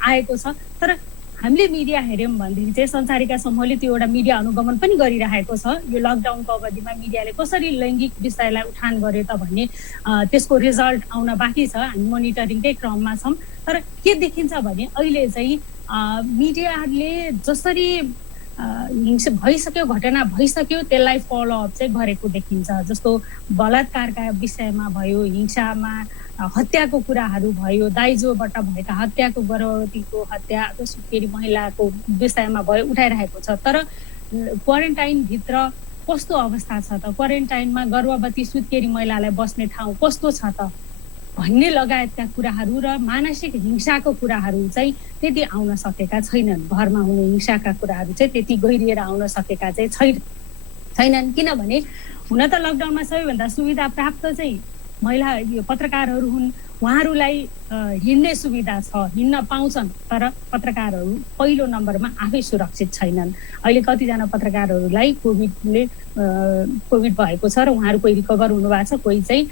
आएको छ। तर हामीले मिडिया हेऱ्यौँ भनेदेखि चाहिँ संसारिका समूहले त्यो एउटा मिडिया अनुगमन पनि गरिरहेको छ। यो लकडाउनको अवधिमा मिडियाले कसरी लैङ्गिक विषयलाई उठान गर्यो त भन्ने त्यसको रिजल्ट आउन बाँकी छ। हामी मोनिटरिङकै क्रममा छौँ। तर के देखिन्छ भने अहिले चाहिँ मिडियाले जसरी हिंसा भइसक्यो, घटना भइसक्यो, त्यसलाई फलोअप चाहिँ गरेको देखिन्छ। जस्तो बलात्कारका विषयमा भयो, हिंसामा हत्याको कुराहरू भयो, दाइजोबाट भएका हत्याको, गर्भवतीको हत्या, सुत्केरी महिलाको विषयमा भयो, उठाइरहेको छ। तर क्वारेन्टाइनभित्र कस्तो अवस्था छ त, क्वारेन्टाइनमा गर्भवती सुत्केरी महिलालाई बस्ने ठाउँ कस्तो छ त भन्ने लगायतका कुराहरू र मानसिक हिंसाको कुराहरू चाहिँ त्यति आउन सकेका छैनन्। घरमा हुने हिंसाका कुराहरू चाहिँ त्यति गहिरिएर आउन सकेका चाहिँ छैनन्। किनभने हुन त लकडाउनमा सबैभन्दा सुविधा प्राप्त चाहिँ महिला पत्रकारहरू हुन्। उहाँहरूलाई हिँड्ने सुविधा छ, हिँड्न पाउँछन्। तर पत्रकारहरू पहिलो नम्बरमा आफै सुरक्षित छैनन्। अहिले कतिजना पत्रकारहरूलाई कोभिड भएको छ र उहाँहरू कोही रिकभर हुनुभएको छ, कोही चाहिँ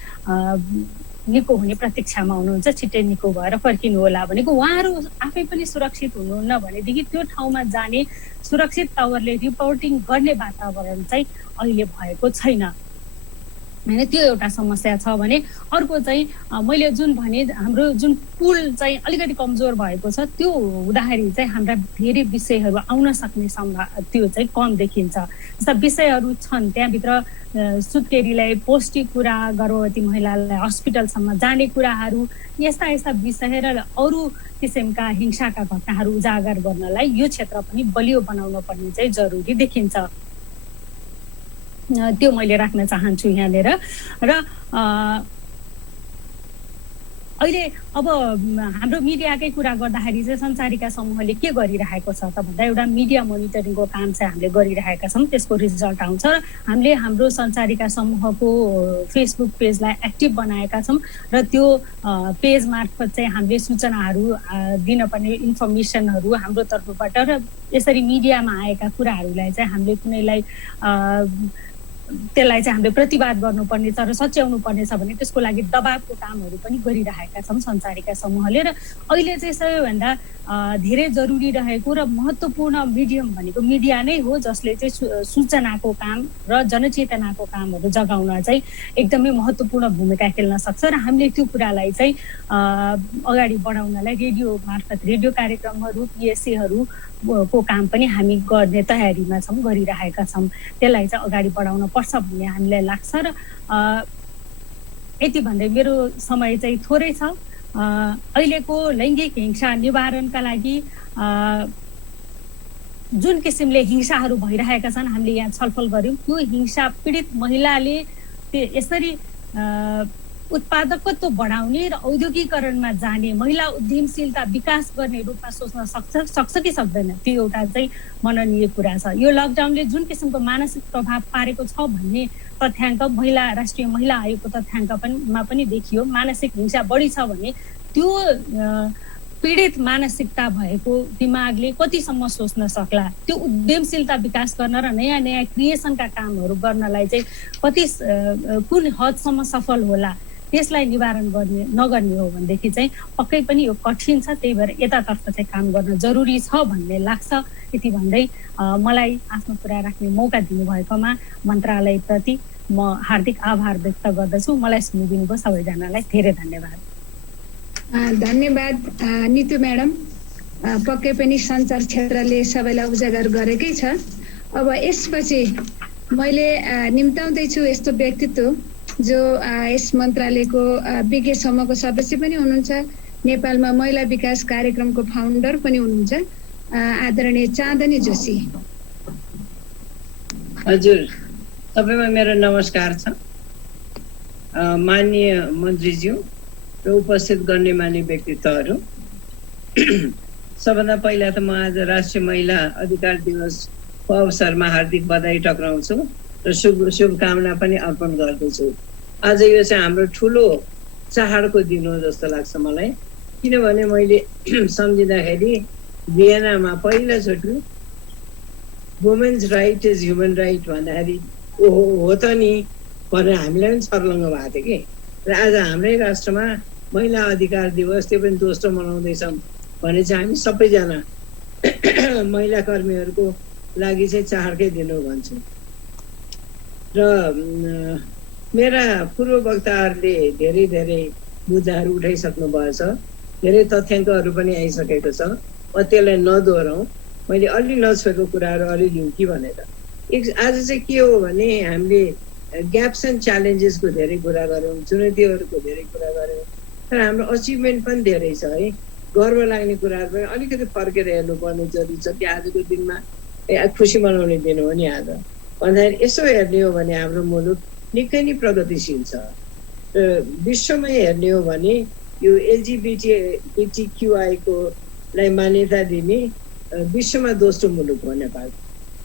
निको हुने प्रतीक्षामा हुनुहुन्छ, छिट्टै निको भएर फर्किनु होला भनेको। उहाँहरू आफै पनि सुरक्षित हुनुहुन्न भनेदेखि त्यो ठाउँमा जाने, सुरक्षित तवरले रिपोर्टिङ गर्ने वातावरण चाहिँ अहिले भएको छैन होइन। त्यो एउटा समस्या छ भने अर्को चाहिँ मैले जुन भने हाम्रो जुन पुल चाहिँ अलिकति कमजोर भएको छ, त्यो हुँदाखेरि चाहिँ हाम्रा धेरै विषयहरू आउन सक्ने त्यो चाहिँ कम देखिन्छ। जस्ता विषयहरू छन् त्यहाँभित्र सुत्केरीलाई पौष्टिक कुरा, गर्भवती महिलालाई हस्पिटलसम्म जाने कुराहरू, यस्ता यस्ता विषय र अरू किसिमका हिंसाका घटनाहरू उजागर गर्नलाई यो क्षेत्र पनि बलियो बनाउन पर्ने चाहिँ जरुरी देखिन्छ। त्यो मैले राख्न चाहन्छु यहाँनिर। र अहिले अब हाम्रो मिडियाकै कुरा गर्दाखेरि चाहिँ संसारिका समूहले के गरिरहेको छ त भन्दा एउटा मिडिया मोनिटरिङको काम चाहिँ हामीले गरिरहेका छौँ, त्यसको रिजल्ट आउँछ। र हामीले हाम्रो संसारिका समूहको फेसबुक पेजलाई एक्टिभ बनाएका छौँ र त्यो पेज मार्फत चाहिँ हामीले सूचनाहरू दिनपर्ने इन्फर्मेसनहरू हाम्रो तर्फबाट र यसरी मिडियामा आएका कुराहरूलाई चाहिँ हामीले कुनैलाई त्यसलाई चाहिँ हामीले प्रतिवाद गर्नुपर्ने छ र सच्याउनु पर्ने छ भने त्यसको लागि दबावको कामहरू पनि गरिरहेका छौँ संसारिका समूहले। र अहिले चाहिँ सबैभन्दा धेरै जरुरी रहेको र महत्त्वपूर्ण मिडियम भनेको मिडिया नै हो, जसले चाहिँ सूचनाको काम र जनचेतनाको कामहरू जगाउन चाहिँ एकदमै महत्त्वपूर्ण भूमिका खेल्न सक्छ। र हामीले त्यो कुरालाई चाहिँ अगाडि बढाउनलाई रेडियो मार्फत, रेडियो कार्यक्रमहरू, पिएससीहरू को काम पनि हामी गर्ने तयारीमा छौँ, गरिरहेका छौँ। त्यसलाई चाहिँ अगाडि बढाउन पर्छ भन्ने हामीलाई लाग्छ। र यति भन्दै मेरो समय चाहिँ थोरै छ। अहिलेको लैङ्गिक हिंसा निवारणका लागि जुन किसिमले हिंसाहरू भइरहेका छन् हामीले यहाँ छलफल गऱ्यौँ। त्यो हिंसा पीडित महिलाले यसरी उत्पादकत्व बढाउने र औद्योगिकरणमा जाने, महिला उद्यमशीलता विकास गर्ने रूपमा सोच्न सक्छ कि सक्दैन, त्यो एउटा चाहिँ मननीय कुरा छ। यो लकडाउनले जुन किसिमको मानसिक प्रभाव पारेको छ भन्ने तथ्याङ्क राष्ट्रिय महिला आयोगको तथ्याङ्कमा पनि देखियो। मानसिक हिंसा बढी छ भने त्यो पीडित मानसिकता भएको दिमागले कतिसम्म सोच्न सक्ला, त्यो उद्यमशीलता विकास गर्न र नयाँ नयाँ क्रिएसनका कामहरू गर्नलाई चाहिँ कुन हदसम्म सफल होला, त्यसलाई निवारण नगर्ने हो भनेदेखि चाहिँ पक्कै पनि यो कठिन छ। त्यही भएर यतातर्फ चाहिँ काम गर्न जरुरी छ भन्ने लाग्छ। यति भन्दै मलाई आफ्नो कुरा राख्ने मौका दिनुभएकोमा मन्त्रालयप्रति म हार्दिक आभार व्यक्त गर्दछु। मलाई सुनिदिनुभयो सबैजनालाई धेरै धन्यवाद। धन्यवाद नितु म्याडम। पक्कै पनि सञ्चार क्षेत्रले सबैलाई उजागर गरेकै छ। अब यसपछि मैले निम्ताउँदैछु यस्तो व्यक्तित्व जो यस मन्त्रालयको विज्ञ समूहको सदस्य पनि हुनुहुन्छ, नेपालमा महिला विकास कार्यक्रमको फाउन्डर पनि हुनुहुन्छ, आदरणीय चाँदनी जोशी। हजुर, सबैमा मेरो नमस्कार छ। माननीय मन्त्रीज्यू र उपस्थित गण्यमान्य व्यक्तित्वहरू, सबभन्दा पहिला त म आज राष्ट्रिय महिला अधिकार दिवसको अवसरमा हार्दिक बधाई टक्राउँछु र शुभकामना पनि अर्पण गर्दछु। आज यो चाहिँ हाम्रो ठुलो चाडको दिन हो जस्तो लाग्छ मलाई, किनभने मैले सम्झिँदाखेरि भियनामा पहिलोचोटि women's right is human right भन्दाखेरि ओहो हो त नि भनेर हामीलाई पनि छर्लङ्ग भएको थियो कि। र आज हाम्रै राष्ट्रमा महिला अधिकार दिवस, त्यो पनि दोस्रो मनाउँदैछौँ भने चाहिँ हामी सबैजना महिला कर्मीहरूको लागि चाहिँ चाडकै दिन हो भन्छु। र मेरा पूर्व वक्ताहरूले धेरै धेरै मुद्दाहरू उठाइसक्नु भएछ, धेरै तथ्याङ्कहरू पनि आइसकेको छ। म त्यसलाई नदोहोऱ्याउँ, मैले अलि नछोएको कुराहरू अलि लिउँ कि भनेर। आज चाहिँ के हो भने हामीले ग्याप्स एन्ड च्यालेन्जेसको धेरै कुरा गऱ्यौँ, चुनौतीहरूको धेरै कुरा गऱ्यौँ, तर हाम्रो अचिभमेन्ट पनि धेरै छ है। गर्व लाग्ने कुराहरू पनि अलिकति फर्केर हेर्नुपर्ने जरुरी छ कि आजको दिनमा खुसी मनाउने दिन हो नि आज भन्दाखेरि यसो हेर्ने हो भने हाम्रो मुलुक निकै नै प्रगतिशील छ। र विश्वमै हेर्ने हो भने यो LGBTQI को लाई मान्यता दिने विश्वमा दोस्रो मुलुक हो नेपाल।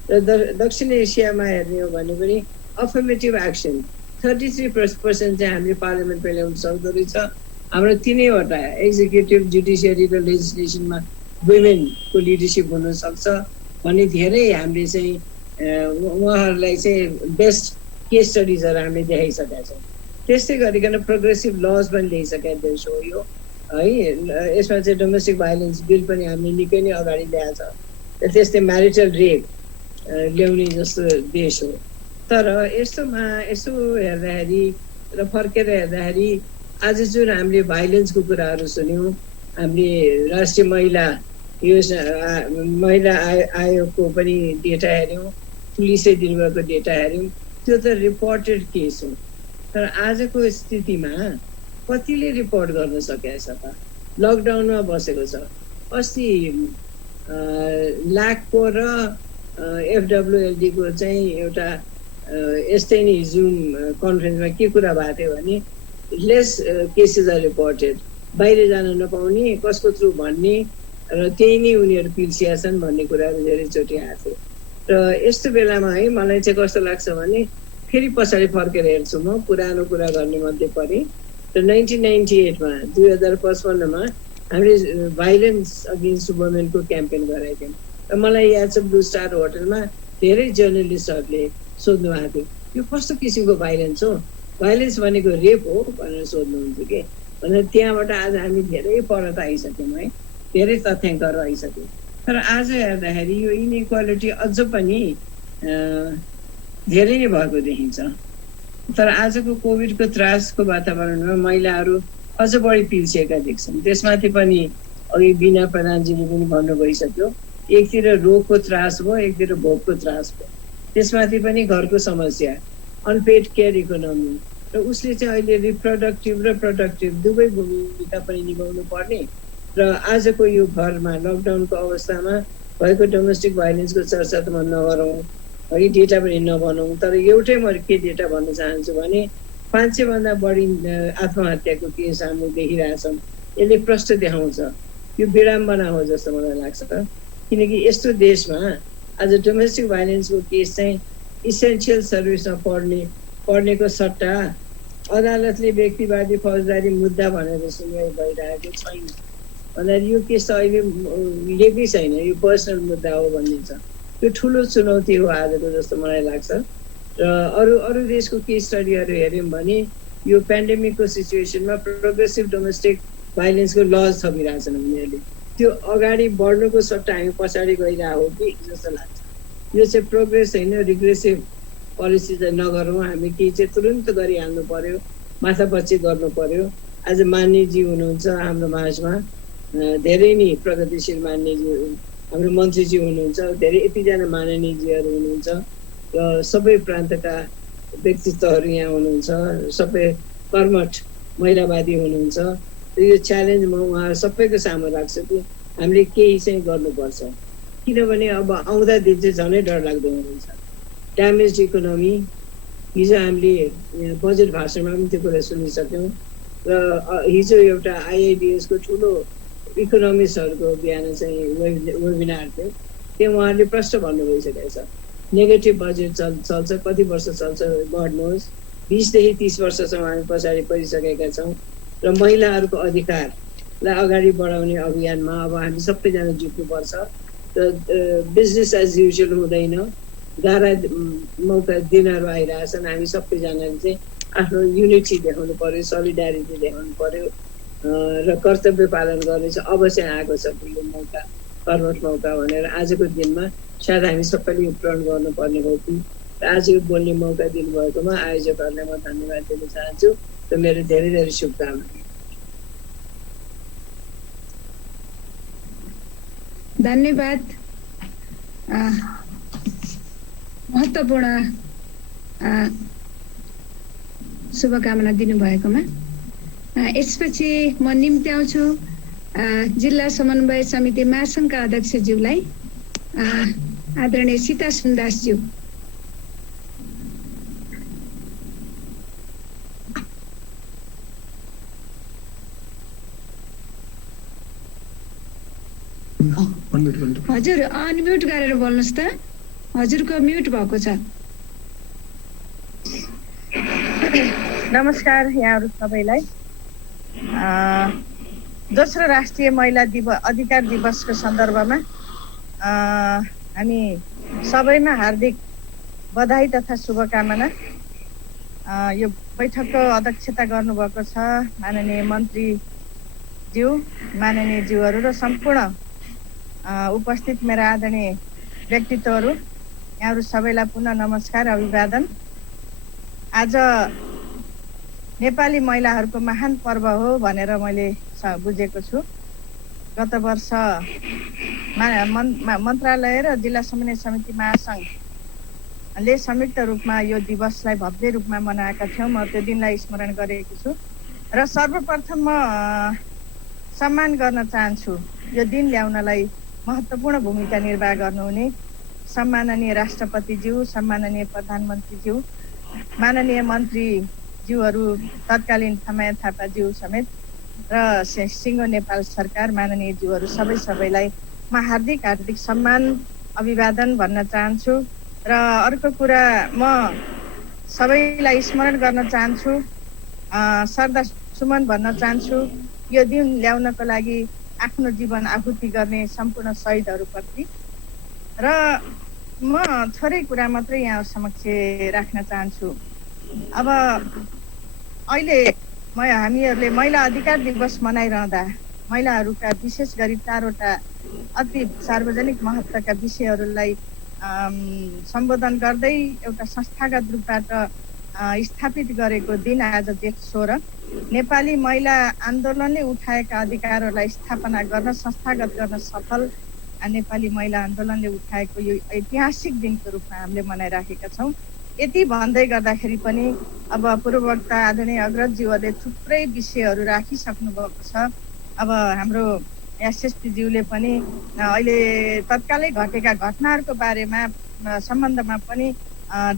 र दक्षिण एसियामा हेर्ने हो भने पनि अफर्मेटिभ एक्सन 33% चाहिँ हामीले पार्लियामेन्टमा ल्याउन सक्दो रहेछ। हाम्रो 3वटा एक्जिक्युटिभ, जुडिसियरी र लेजिस्लेसनमा वुमेनको लिडरसिप हुन सक्छ भन्ने धेरै हामीले चाहिँ उहाँहरूलाई चाहिँ बेस्ट केस स्टडिजहरू हामीले देखाइसकेका छौँ। त्यस्तै गरिकन प्रोग्रेसिभ लज पनि ल्याइसकेका देश हो यो है। यसमा चाहिँ डोमेस्टिक भाइलेन्स बिल पनि हामीले निकै नै अगाडि ल्याएको छ। त्यस्तै म्यारिटल रेप ल्याउने जस्तो देश हो। तर यस्तोमा यसो हेर्दाखेरि र फर्केर हेर्दाखेरि आज जुन हामीले भाइलेन्सको कुराहरू सुन्यौँ, हामीले राष्ट्रिय महिला आयोगको पनि डेटा हेऱ्यौँ, पुलिसले दिनुभएको डेटा हेऱ्यौँ, त्यो त रिपोर्टेड केस हो। तर आजको स्थितिमा कतिले रिपोर्ट गर्न सकेको छ त? लकडाउनमा बसेको छ। अस्ति लाकको र FWLD को चाहिँ एउटा यस्तै नै जुम कन्फरेन्समा के कुरा भएको थियो भने लेस केसेस आर रिपोर्टेड, बाहिर जान नपाउने, कसको थ्रु भन्ने र त्यही नै उनीहरू पिल्सिया छन् भन्ने कुराहरू धेरैचोटि आएको थियो। र यस्तो बेलामा है मलाई चाहिँ कस्तो लाग्छ भने फेरि पछाडि फर्केर हेर्छु, म पुरानो कुरा गर्ने मध्ये परेँ। र 1998 मा 2055 हामीले भाइलेन्स अगेन्स्ट वुमेनको क्याम्पेन गरेका थियौँ। र मलाई याद छ ब्लू स्टार होटलमा धेरै जर्नलिस्टहरूले सोध्नु भएको थियो यो कस्तो किसिमको भाइलेन्स हो, भाइलेन्स भनेको रेप हो भनेर सोध्नुहुन्थ्यो कि। भनेर त्यहाँबाट आज हामी धेरै पर त आइसक्यौँ है, धेरै तथ्याङ्कहरू आइसक्यौँ। तर आज हेर्दाखेरि यो इनइक्वालिटी अझ पनि धेरै नै भएको देखिन्छ। तर आजको कोभिडको त्रासको वातावरणमा महिलाहरू अझ बढी पिल्सिएका देख्छन्। त्यसमाथि पनि अघि बिना प्रधानजीले पनि भन्नु भइसक्यो, एकतिर रोगको त्रास भयो, एकतिर भोकको त्रास भयो, त्यसमाथि पनि घरको समस्या, अनपेड केयर इकोनोमी, र उसले चाहिँ अहिले रिप्रोडक्टिभ र प्रोडक्टिभ दुवै भूमिका पनि निभाउनु पर्ने। र आजको यो घरमा लकडाउनको अवस्थामा भएको डोमेस्टिक भाइलेन्सको चर्चा त म नगरौँ है, डेटा पनि नबनाउँ। तर एउटै म के डेटा भन्न चाहन्छु भने 500 भन्दा बढी आत्महत्याको केस हामीले देखिरहेछौँ। यसले प्रष्ट देखाउँछ यो विडम्बना हो जस्तो मलाई लाग्छ। किनकि यस्तो देशमा आज डोमेस्टिक भाइलेन्सको केस चाहिँ इसेन्सियल सर्भिसमा पर्नेको सट्टा अदालतले व्यक्तिवादी फौजदारी मुद्दा भनेर सुनवाई भइरहेको छैन। भन्दाखेरि यो केस त अहिले लिएकै छैन, यो पर्सनल मुद्दा हो भन्ने छ। यो ठुलो चुनौती हो आजको जस्तो मलाई लाग्छ। र अरू देशको केस स्टडीहरू हेऱ्यौँ भने यो पेन्डेमिकको सिचुएसनमा प्रोग्रेसिभ डोमेस्टिक भाइलेन्सको लज थपिरहेछन् उनीहरूले। त्यो अगाडि बढ्नुको सट्टा हामी पछाडि गइरहेको हो कि जस्तो लाग्छ। यो चाहिँ प्रोग्रेस होइन, रिग्रेसिभ पोलिसी चाहिँ नगरौँ, हामी केही चाहिँ तुरुन्त गरिहाल्नु पर्यो, माथापछि गर्नु पर्यो। आज मान्यजी हुनुहुन्छ हाम्रो माझमा, धेरै नै प्रगतिशील मान्यजी हाम्रो मन्त्रीजी हुनुहुन्छ, धेरै यतिजना माननीयजीहरू हुनुहुन्छ र सबै प्रान्तका व्यक्तित्वहरू यहाँ हुनुहुन्छ, सबै कर्मठ महिलावादी हुनुहुन्छ। यो च्यालेन्ज म उहाँ सबैको सामु राख्छु कि हामीले केही चाहिँ गर्नुपर्छ, किनभने अब आउँदा दिन चाहिँ झनै डरलाग्दो हुनुहुन्छ। ड्यामेज इकोनोमी, हिजो हामीले बजेट भाषणमा पनि त्यो कुरा सुनिसक्यौँ र हिजो एउटा आइआइडिएसको ठुलो इकोनोमिक्सहरूको बिहान चाहिँ वेबिनार थियो, त्यो उहाँहरूले प्रश्न भन्नु भइसकेको छ। नेगेटिभ बजेट चल्छ, कति वर्ष चल्छ गड नोज, 20 देखि 30 वर्षसम्म हामी पछाडि परिसकेका छौँ र महिलाहरूको अधिकारलाई अगाडि बढाउने अभियानमा अब हामी सबैजना जुट्नुपर्छ र बिजनेस एज युजुअल हुँदैन, गाह्रा मौका दिनहरू आइरहेछन्। हामी सबैजनाले चाहिँ आफ्नो युनिटी देखाउनु पर्यो, सलिडारिटी देखाउनु पर्यो र कर्तव्य पालन गर्ने चाहिँ अब चाहिँ आएको छ यो मौका, कर्मठ मौका भनेर आजको दिनमा सायद हामी सबैले प्रण गर्नुपर्ने हो कि आज यो बोल्ने मौका दिनुभएकोमा आयोजकहरूलाई म धन्यवाद दिन चाहन्छु र मेरो धेरै धेरै शुभकामना। धन्यवाद महत्त्वपूर्ण शुभकामना दिनुभएकोमा। यसपछि म निम्त्याउँछु जिल्ला समन्वय समिति महासङ्घका अध्यक्षज्यूलाई आदरणीय सीता सुन्दासज्यू। हजुर अनम्युट गरेर बोल्नुहोस् त, हजुरको म्युट भएको छ। नमस्कार यहाँहरू सबैलाई। दोस्रो राष्ट्रिय महिला अधिकार दिवसको सन्दर्भमा हामी सबैमा हार्दिक बधाई तथा शुभकामना। यो बैठकको अध्यक्षता गर्नुभएको छ माननीय मन्त्रीज्यू, माननीयज्यूहरू र सम्पूर्ण उपस्थित मेरा आदरणीय व्यक्तित्वहरू, यहाँहरू सबैलाई पुनः नमस्कार, अभिवादन। आज नेपाली महिलाहरूको महान पर्व हो भनेर मैले बुझेको छु। गत वर्ष मन्त्रालय र जिल्ला समन्वय समिति महासङ्घले संयुक्त रूपमा यो दिवसलाई भव्य रूपमा मनाएका थियौँ। म त्यो दिनलाई स्मरण गरेको छु र सर्वप्रथम म सम्मान गर्न चाहन्छु यो दिन ल्याउनलाई महत्त्वपूर्ण भूमिका निर्वाह गर्नुहुने सम्माननीय राष्ट्रपतिज्यू, सम्माननीय प्रधानमन्त्रीज्यू, माननीय मन्त्रीज्यूहरू, तत्कालीन थमाया थापाज्यू समेत र सिङ्गो नेपाल सरकार माननीयज्यूहरू सबैलाई म हार्दिक सम्मान अभिवादन भन्न चाहन्छु। र अर्को कुरा म सबैलाई स्मरण गर्न चाहन्छु, श्रद्धा सुमन भन्न चाहन्छु यो दिन ल्याउनको लागि आफ्नो जीवन आहुति गर्ने सम्पूर्ण शहीदहरूप्रति। र म थोरै कुरा मात्रै यहाँ समक्ष राख्न चाहन्छु। अब अहिले हामीहरूले महिला अधिकार दिवस मनाइरहँदा महिलाहरूका विशेष गरी 4वटा अति सार्वजनिक महत्त्वका विषयहरूलाई सम्बोधन गर्दै एउटा संस्थागत रूपबाट स्थापित गरेको दिन आज जेठ 16 नेपाली महिला आन्दोलनले उठाएका अधिकारहरूलाई स्थापना गर्न, संस्थागत गर्न सफल नेपाली महिला आन्दोलनले उठाएको यो ऐतिहासिक दिनको रूपमा हामीले मनाइराखेका छौँ। यति भन्दै गर्दाखेरि पनि अब पूर्ववक्ता आदरणीय अग्रजज्यूहरूले थुप्रै विषयहरू राखिसक्नु भएको छ। अब हाम्रो एसएसपीज्यूले पनि अहिले तत्कालै घटेका घटनाहरूको बारेमा सम्बन्धमा पनि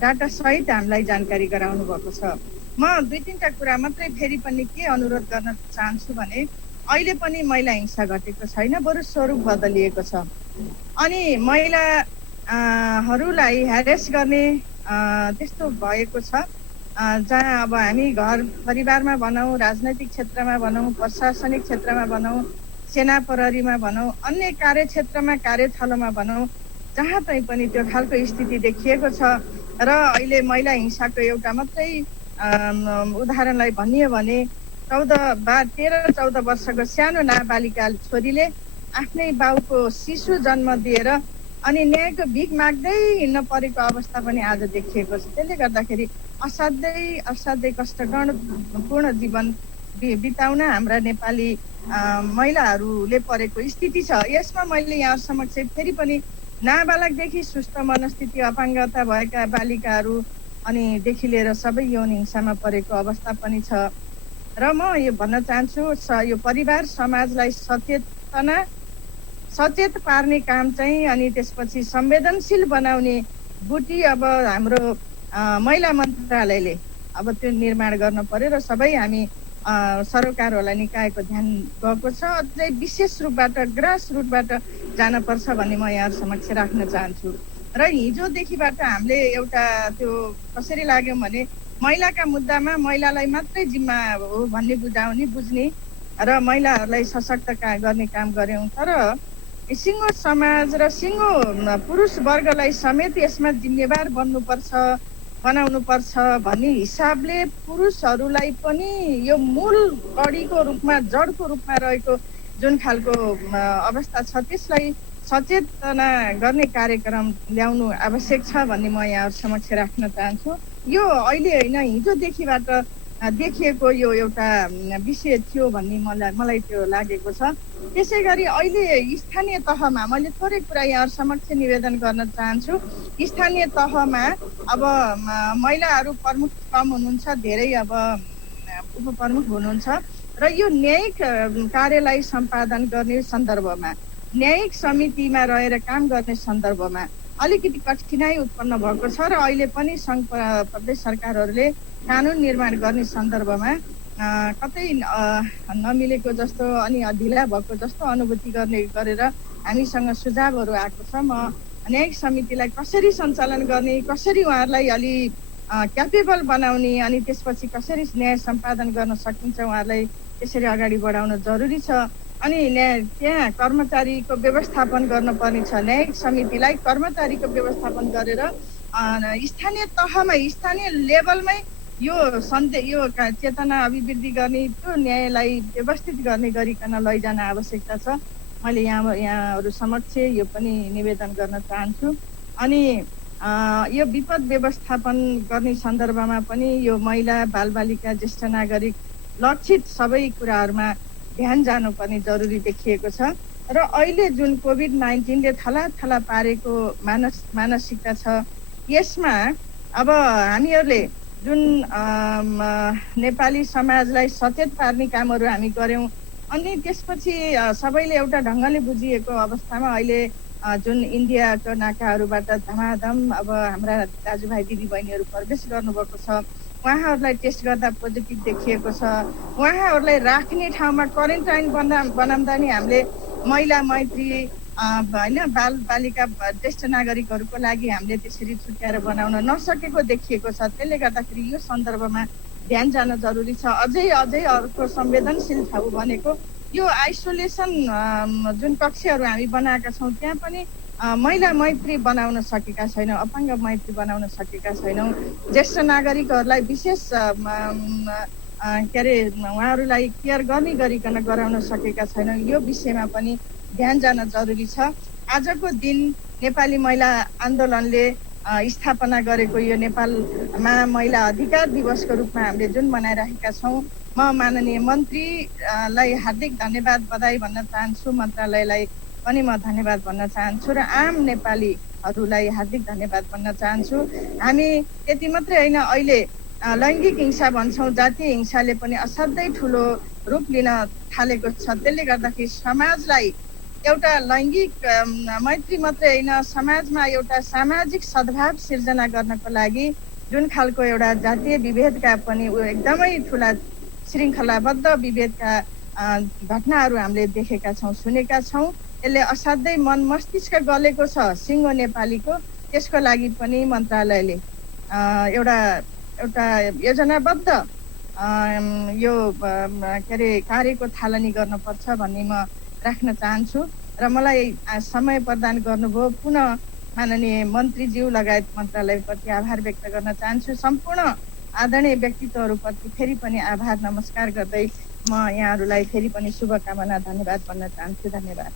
डाटा सहित हामीलाई जानकारी गराउनु भएको छ। म 2-3टा कुरा मात्रै फेरि पनि के अनुरोध गर्न चाहन्छु भने अहिले पनि महिला हिंसा घटेको छैन, बरु स्वरूप बदलिएको छ। अनि महिलाहरूलाई ह्यारेस गर्ने त्यस्तो भएको छ जहाँ अब हामी घर परिवारमा भनौँ, राजनैतिक क्षेत्रमा भनौँ, प्रशासनिक क्षेत्रमा भनौँ, सेना प्रहरीमा भनौँ, अन्य कार्यक्षेत्रमा, कार्यथलोमा भनौँ, जहाँ तै पनि त्यो खालको स्थिति देखिएको छ। र अहिले महिला हिंसाको एउटा मात्रै उदाहरणलाई भनियो भने 13-14 वर्षको सानो नाबालिका छोरीले आफ्नै बाउको शिशु जन्म दिएर अनि न्यायको भिख माग्दै हिँड्न परेको अवस्था पनि आज देखिएको छ। त्यसले गर्दाखेरि असाध्यै कष्टपूर्ण जीवन बिताउन हाम्रा नेपाली महिलाहरूले परेको स्थिति छ। यसमा मैले यहाँ समक्ष फेरि पनि नाबालकदेखि सुस्त मनस्थिति अपाङ्गता भएका बालिकाहरू अनि देखि लिएर सबै यौन हिंसामा परेको अवस्था पनि छ। र म यो भन्न चाहन्छु यो परिवार समाजलाई सचेत पार्ने काम चाहिँ अनि त्यसपछि संवेदनशील बनाउने बुटी अब हाम्रो महिला मन्त्रालयले अब त्यो निर्माण गर्न पर्यो र सबै हामी सरकारहरूलाई निकायको ध्यान गएको छ। अझै विशेष रूपबाट ग्रास रुटबाट जानुपर्छ भन्ने म यहाँ समक्ष राख्न चाहन्छु। र हिजोदेखिबाट हामीले एउटा त्यो कसरी लाग्यौँ भने महिलाका मुद्दामा महिलालाई मात्रै जिम्मा हो भन्ने बुझ्ने र महिलाहरूलाई सशक्त गर्ने काम गर्यौँ। तर सिङ्गो समाज र सिङ्गो पुरुष वर्गलाई समेत यसमा जिम्मेवार बनाउनुपर्छ भन्ने हिसाबले पुरुषहरूलाई पनि यो मूल कडीको रूपमा जडको रूपमा रहेको जुन खालको अवस्था छ त्यसलाई सचेतना गर्ने कार्यक्रम ल्याउनु आवश्यक छ भन्ने म यहाँ समक्ष राख्न चाहन्छु। यो अहिले होइन हिजोदेखिबाट देखिएको यो एउटा विषय थियो भन्ने मलाई त्यो लागेको छ। त्यसै गरी अहिले स्थानीय तहमा मैले थोरै कुरा यहाँ समक्ष निवेदन गर्न चाहन्छु। स्थानीय तहमा अब महिलाहरू प्रमुख कम हुनुहुन्छ, धेरै अब उपप्रमुख हुनुहुन्छ र यो न्यायिक कार्यलाई सम्पादन गर्ने सन्दर्भमा न्यायिक समितिमा रहेर काम गर्ने सन्दर्भमा अलिकति कठिनाइ उत्पन्न भएको छ र अहिले पनि सङ्घ प्रदेश सरकारहरूले कानुन निर्माण गर्ने सन्दर्भमा कतै नमिलेको जस्तो अनि ढिला भएको जस्तो अनुभूति गरेर हामीसँग सुझावहरू आएको छ। म न्यायिक समितिलाई कसरी सञ्चालन गर्ने, कसरी उहाँहरूलाई अलि क्यापेबल बनाउने अनि त्यसपछि कसरी न्याय सम्पादन गर्न सकिन्छ उहाँहरूलाई त्यसरी अगाडि बढाउन जरुरी छ। अनि त्यहाँ कर्मचारीको व्यवस्थापन गर्नुपर्ने छ। न्यायिक समितिलाई कर्मचारीको व्यवस्थापन गरेर स्थानीय तहमा स्थानीय लेभलमै यो चेतना अभिवृद्धि गर्ने त्यो न्यायलाई व्यवस्थित गर्ने गरिकन लैजान आवश्यकता छ। मैले यहाँहरू समक्ष यो पनि निवेदन गर्न चाहन्छु। अनि यो विपद व्यवस्थापन गर्ने सन्दर्भमा पनि यो महिला बालबालिका ज्येष्ठ नागरिक लक्षित सबै कुराहरूमा ध्यान जानुपर्ने जरुरी देखिएको छ। र अहिले जुन कोभिड-19ले थला पारेको मानसिकता छ यसमा अब हामीहरूले जुन नेपाली समाजलाई सचेत पार्ने कामहरू हामी गऱ्यौँ अनि त्यसपछि सबैले एउटा ढङ्गले बुझिएको अवस्थामा अहिले जुन इन्डियाको नाकाहरूबाट धमाधम अब हाम्रा दाजुभाइ दिदीबहिनीहरू प्रवेश गर्नुभएको छ। उहाँहरूलाई टेस्ट गर्दा पोजिटिभ देखिएको छ। उहाँहरूलाई राख्ने ठाउँमा क्वारेन्टाइन बनाउँदा नि हामीले महिला मैत्री होइन बालबालिका ज्येष्ठ नागरिकहरूको लागि हामीले त्यसरी छुट्याएर बनाउन नसकेको देखिएको छ। त्यसले गर्दाखेरि यो सन्दर्भमा ध्यान जान जरुरी छ। अझै अर्को संवेदनशील ठाउँ भनेको यो आइसोलेसन जुन कक्षहरू हामी बनाएका छौँ त्यहाँ पनि महिला मैत्री बनाउन सकेका छैनौँ, अपाङ्ग मैत्री बनाउन सकेका छैनौँ। ज्येष्ठ नागरिकहरूलाई विशेष उहाँहरूलाई केयर गर्ने गरिकन गराउन सकेका छैनौँ। यो विषयमा पनि ध्यान जान जरुरी छ। आजको दिन नेपाली महिला आन्दोलनले स्थापना गरेको यो नेपालमा महिला अधिकार दिवसको रूपमा हामीले जुन मनाइरहेका छौँ, म माननीय मन्त्रीलाई हार्दिक धन्यवाद बधाई भन्न चाहन्छु। मन्त्रालयलाई पनि म धन्यवाद भन्न चाहन्छु र आम नेपालीहरूलाई हार्दिक धन्यवाद भन्न चाहन्छु। हामी त्यति मात्रै होइन, अहिले लैङ्गिक हिंसा भन्छौँ, जातीय हिंसाले पनि असाध्यै ठुलो रूप लिन थालेको छ। त्यसले गर्दाखेरि समाजलाई एउटा लैङ्गिक मैत्री मात्रै होइन, समाजमा एउटा सामाजिक सद्भाव सिर्जना गर्नको लागि जुन खालको एउटा जातीय विभेदका पनि एकदमै ठुला श्रृङ्खलाबद्ध विभेदका घटनाहरू हामीले देखेका छौँ, सुनेका छौँ। यसले असाध्यै मन मस्तिष्क गलेको छ सिङ्गो नेपालीको। त्यसको लागि पनि मन्त्रालयले एउटा योजनाबद्ध यो कार्यको थालनी गर्नुपर्छ भन्ने म राख्न चाहन्छु। र मलाई समय प्रदान गर्नुभयो पुनः माननीय मन्त्रीज्यू लगायत मन्त्रालयप्रति आभार व्यक्त गर्न चाहन्छु। सम्पूर्ण आदरणीय व्यक्तित्वहरूप्रति फेरि पनि आभार नमस्कार गर्दै म यहाँहरूलाई फेरि पनि शुभकामना धन्यवाद भन्न चाहन्छु। धन्यवाद।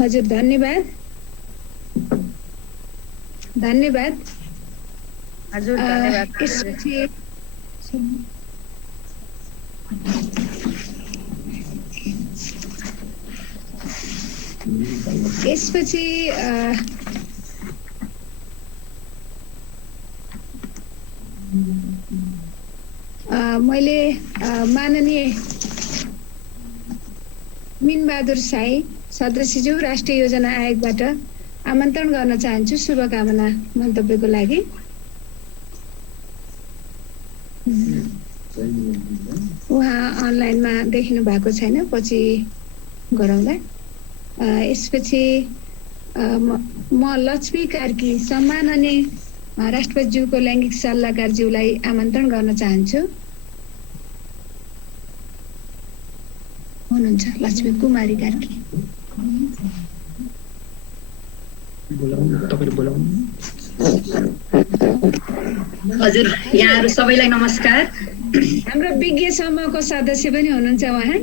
हजुर धन्यवाद। हजुर धन्यवाद। यसपछि मैले माननीय मिनबहादुर साई सदस्यज्यू राष्ट्रिय योजना आयोगबाट आमन्त्रण गर्न चाहन्छु शुभकामना मन्तव्यको लागि। उहाँ अनलाइनमा देखिनु भएको छैन, पछि गरौँला। यसपछि म लक्ष्मी कार्की सम्माननीय राष्ट्रपतिज्यूको लैङ्गिक सल्लाहकारज्यूलाई आमन्त्रण गर्न चाहन्छु। हुनुहुन्छ लक्ष्मी कुमारी कार्की। हजुर, यहाँहरू सबैलाई नमस्कार। हाम्रो विज्ञ समूहको सदस्य पनि हुनुहुन्छ उहाँ।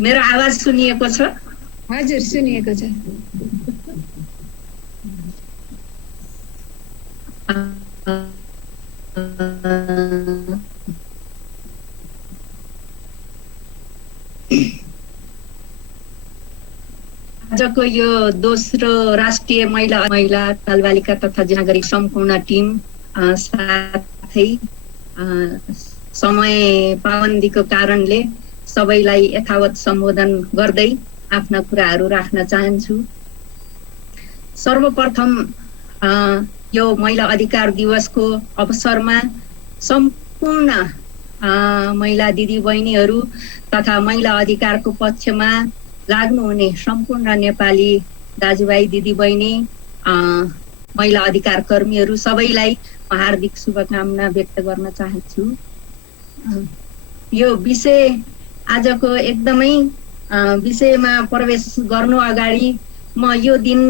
मेरो आवाज सुनिएको छ? हजुर, सुनिएको छ। आजको यो दोस्रो राष्ट्रिय महिला बालबालिका तथा नागरिक सम्पूर्ण टिम साथै समय पाबन्दीको कारणले सबैलाई यथावत सम्बोधन गर्दै आफ्ना कुराहरू राख्न चाहन्छु। सर्वप्रथम यो महिला अधिकार दिवसको अवसरमा सम्पूर्ण महिला दिदीबहिनीहरू तथा महिला अधिकारको पक्षमा लाग्नुहुने सम्पूर्ण नेपाली दाजुभाइ दिदीबहिनी महिला अधिकार कर्मीहरू सबैलाई हार्दिक शुभकामना व्यक्त गर्न चाहन्छु। यो विषय आजको एकदमै विषयमा प्रवेश गर्नु अगाडि म यो दिन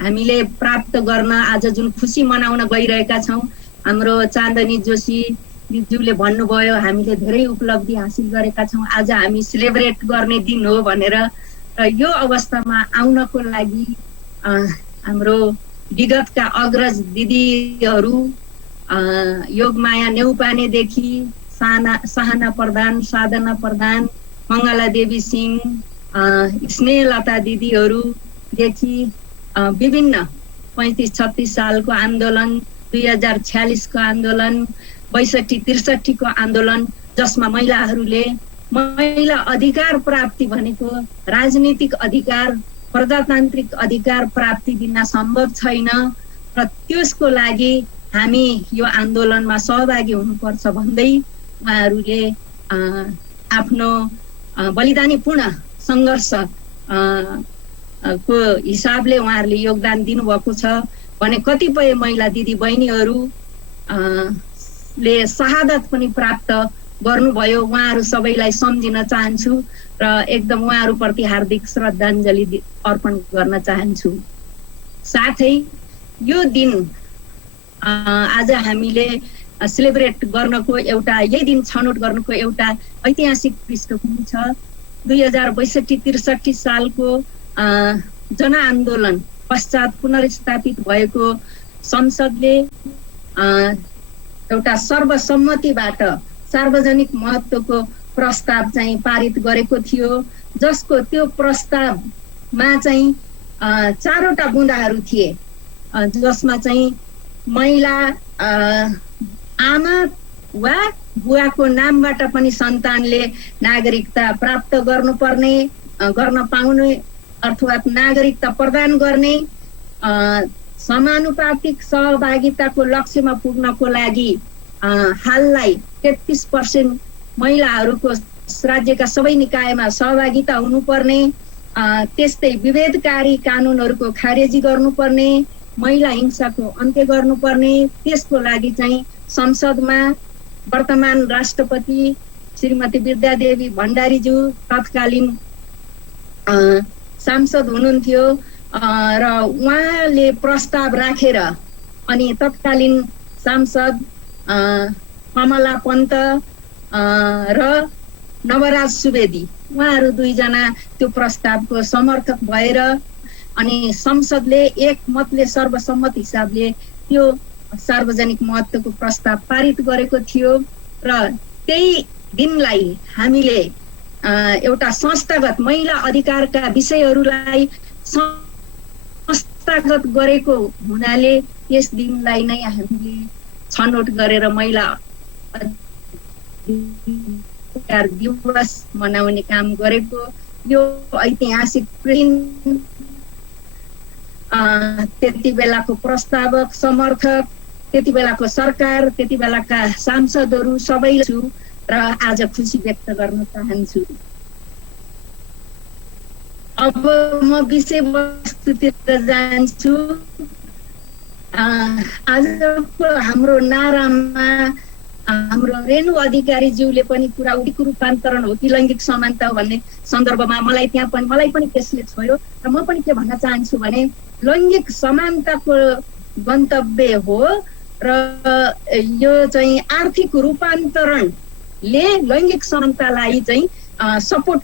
हामीले प्राप्त गर्न आज जुन खुसी मनाउन गइरहेका छौँ, हाम्रो चाँदनी जोशी ज्यूले भन्नुभयो हामीले धेरै उपलब्धि हासिल गरेका छौँ, आज हामी सेलिब्रेट गर्ने दिन हो भनेर। र यो अवस्थामा आउनको लागि हाम्रो विगतका अग्रज दिदीहरू योगमाया नेउपानेदेखि सहाना प्रधान, साधना प्रधान, मङ्गला देवी सिंह, स्नेहलता दिदीहरूदेखि विभिन्न 35-36 सालको आन्दोलन, 2046 को आन्दोलन, 62-63 को आन्दोलन, जसमा महिलाहरूले महिला अधिकार प्राप्ति भनेको राजनीतिक अधिकार, प्रजातान्त्रिक अधिकार प्राप्ति दिन सम्भव छैन र त्यसको लागि हामी यो आन्दोलनमा सहभागी हुनुपर्छ भन्दै उहाँहरूले आफ्नो बलिदानीपूर्ण सङ्घर्ष को हिसाबले उहाँहरूले योगदान दिनुभएको छ भने कतिपय महिला दिदी बहिनीहरू ले शहादत पनि प्राप्त गर्नुभयो। उहाँहरू सबैलाई सम्झिन चाहन्छु र एकदम उहाँहरूप्रति हार्दिक श्रद्धाञ्जली अर्पण गर्न चाहन्छु। साथै यो दिन आज हामीले सेलिब्रेट गर्नको एउटा, यही दिन छनौट गर्नुको एउटा ऐतिहासिक पृष्ठभूमि छ। 2062-63 सालको जनआन्दोलन पश्चात पुनर्स्थापित भएको संसदले एउटा सर्वसम्मतिबाट सार्वजनिक महत्त्वको प्रस्ताव चाहिँ पारित गरेको थियो, जसको त्यो प्रस्तावमा चाहिँ 4वटा बुँदाहरू थिए, जसमा चाहिँ महिला आमा वा बुवाको नामबाट पनि सन्तानले नागरिकता प्राप्त गर्नुपर्ने, गर्न पाउने अर्थात् नागरिकता प्रदान गर्ने, समानुपातिक सहभागिताको लक्ष्यमा पुग्नको लागि हाललाई 33% महिलाहरूको राज्यका सबै निकायमा सहभागिता हुनुपर्ने, त्यस्तै विभेदकारी कानुनहरूको खारेजी गर्नुपर्ने, महिला हिंसाको अन्त्य गर्नुपर्ने, त्यसको लागि चाहिँ संसदमा वर्तमान राष्ट्रपति श्रीमती विद्यादेवी भण्डारीज्यू तत्कालीन सांसद हुनुहुन्थ्यो र उहाँले प्रस्ताव राखेर अनि तत्कालीन सांसद कमला पन्त र नवराज सुवेदी उहाँहरू दुईजना त्यो प्रस्तावको समर्थक भएर अनि संसदले एकमतले सर्वसम्मत हिसाबले त्यो सार्वजनिक महत्त्वको प्रस्ताव पारित गरेको थियो र त्यही दिनलाई हामीले एउटा संस्थागत महिला अधिकारका विषयहरूलाई संस्थागत गरेको हुनाले यस दिनलाई नै हामीले छनौट गरेर महिला अधिकार दिवस मनाउने काम गरेको। यो ऐतिहासिक दिन त्यति बेलाको प्रस्तावक, समर्थक, त्यति बेलाको सरकार, त्यति बेलाका सांसदहरू सबै छु र आज खुसी व्यक्त गर्न चाहन्छु। अब म विषयवस्तुतिर जान्छु। आजको हाम्रो नारामा हाम्रो रेणु अधिकारीज्यूले पनि कुरा उडीको रूपान्तरण हो कि लैङ्गिक समानता हो भन्ने सन्दर्भमा मलाई पनि त्यसले छोयो र म पनि के भन्न चाहन्छु भने लैङ्गिक समानताको गन्तव्य हो र यो चाहिँ आर्थिक रूपान्तरणले लैङ्गिक समानतालाई चाहिँ सपोर्ट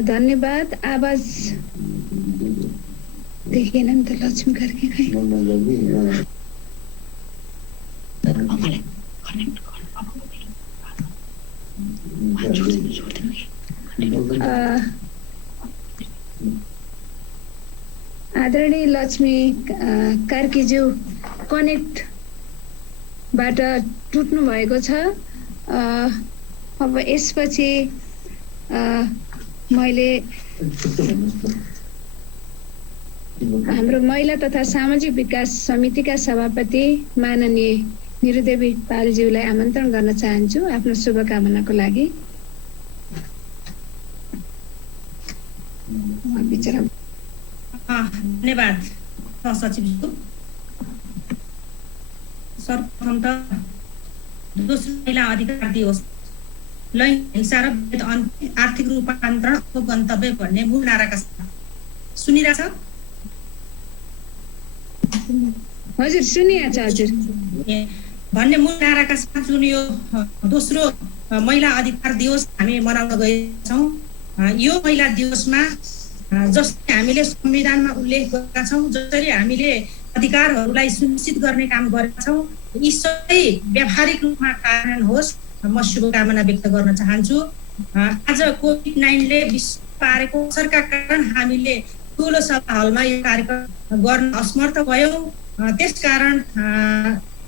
धन्यवाद। आवाज देखिएन नि त लक्ष्मी कार्की खै। आदरणीय लक्ष्मी कार्कीज्यू कनेक्टबाट टुट्नु भएको छ। अब यसपछि मैले हाम्रो महिला तथा सामाजिक विकास समितिका सभापति माननीय निरुदेवी पालज्यूलाई आमन्त्रण गर्न चाहन्छु आफ्नो शुभकामनाको लागि। धन्यवाद सचिवज्यू। सर्वप्रथम त दोस्रो महिला अधिकार दिवस लैङ्गिक हिंसा र आर्थिक रूपान्तरणको गन्तव्य भन्ने मूल नाराका साथ सुनिरहेछ? हजुर सुनिरहेछ। हजुर भन्ने मूल नाराका साथ जुन यो दोस्रो महिला अधिकार दिवस हामी मनाउन गएछौँ, यो महिला दिवसमा जसरी हामीले संविधानमा उल्लेख गरेका छौँ, जसरी हामीले अधिकारहरूलाई सुनिश्चित गर्ने काम गरेका छौँ, यी सबै व्यावहारिक रूपमा कार्यान्वयन होस् म शुभकामना व्यक्त गर्न चाहन्छु। आज कोभिड-19ले विश्व पारेको असरका कारण हामीले ठुलो सभा हलमा यो कार्यक्रम गर्न असमर्थ भयौँ। त्यसकारण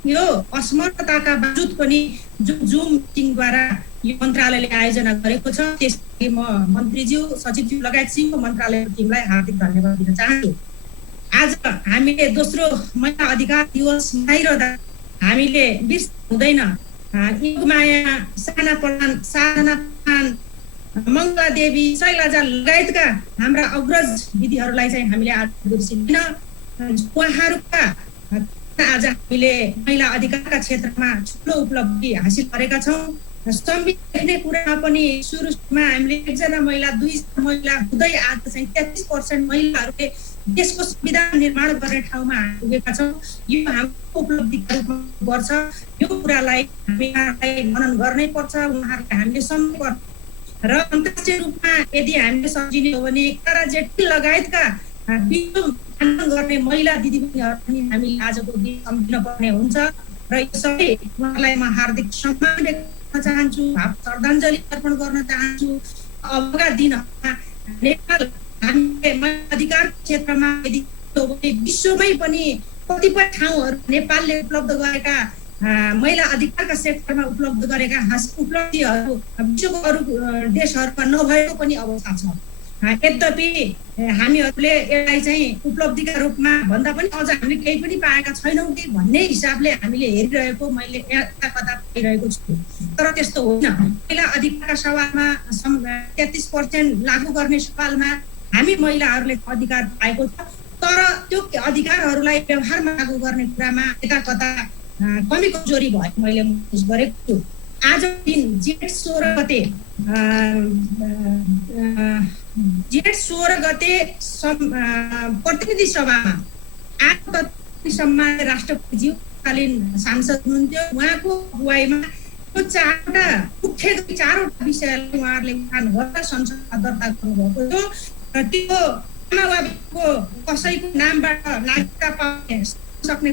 यो असमर्थताका बावजुद पनि जुम मिटिङद्वारा यो मन्त्रालयले आयोजना गरेको छ, त्यसले म मन्त्रीज्यू, सचिवज्यू लगायत सिङ्गो मन्त्रालयको टिमलाई हार्दिक धन्यवाद दिन चाहन्छु। आज हामीले दोस्रो महिला अधिकार दिवस मनाइरहँदा हामीले बिर्सनु हुँदैन युगमाया, साना प्रधान, साधना प्रधान, मङ्गला देवी, शैलजा लगायतका हाम्रा अग्रज दिदीहरूलाई चाहिँ हामीले आज बिर्सिँदैन। उहाँहरूका आज हामीले महिला अधिकारका क्षेत्रमा ठुलो उपलब्धि हासिल गरेका छौँ। संविधान कुरामा पनि सुरुमा हामीले 1 जना महिला 2 महिला हुँदै आज चाहिँ 33% महिलाहरूले देशको संविधान निर्माण गर्ने ठाउँमा पुगेका छौँ। यो हाम्रो उपलब्धिका रूपमा पर्छ। यो कुरालाई हामीलाई मनन गर्नै पर्छ, उहाँहरूलाई हामीले सम्झनु पर्छ र अन्तर्राष्ट्रिय रूपमा यदि हामीले सम्झिने हो भने तारा जेट्टी लगायतका विश्व आन्दोलन गर्ने महिला दिदीबहिनीहरू पनि हामीले आजको दिन सम्झिन पर्ने हुन्छ र यो सबै उहाँलाई म हार्दिक सम्मान व्यक्त गर्न चाहन्छु, श्रद्धाञ्जली अर्पण गर्न चाहन्छु। अबका दिनहरूमा नेपाल हामीले महिला अधिकार क्षेत्रमा यदि विश्वमै पनि कतिपय ठाउँहरू नेपालले उपलब्ध गरेका महिला अधिकारका क्षेत्रमा उपलब्ध गरेका उपलब्धिहरू विश्वको अरू देशहरूमा नभएको पनि अवस्था छ। यद्यपि हामीहरूले यसलाई चाहिँ उपलब्धिका रूपमा भन्दा पनि अझ हामीले केही पनि पाएका छैनौँ कि भन्ने हिसाबले हामीले हेरिरहेको मैले यता कता पाइरहेको छु। तर त्यस्तो होइन। महिला अधिकारका सवालमा 33% लागू गर्ने सवालमा हामी महिलाहरूले अधिकार पाएको छ, तर त्यो अधिकारहरूलाई व्यवहारमा लागू गर्ने कुरामा यता कता कमी कमजोरी भएको मैले महसुस गरेको छु। आज दिन जेठ 16 गते प्रतिनिधि सभामा आज सम्मान राष्ट्रपतिज्यू कालीन सांसद हुनुहुन्थ्यो। उहाँको अगुवाईमा यो चारवटा विषयलाई उहाँहरूले उठान गरेर संसदमा दर्ता गर्नुभएको थियो। त्यो आमा बाबुको कसैको नामबाट नागरिकता पाउन सक्ने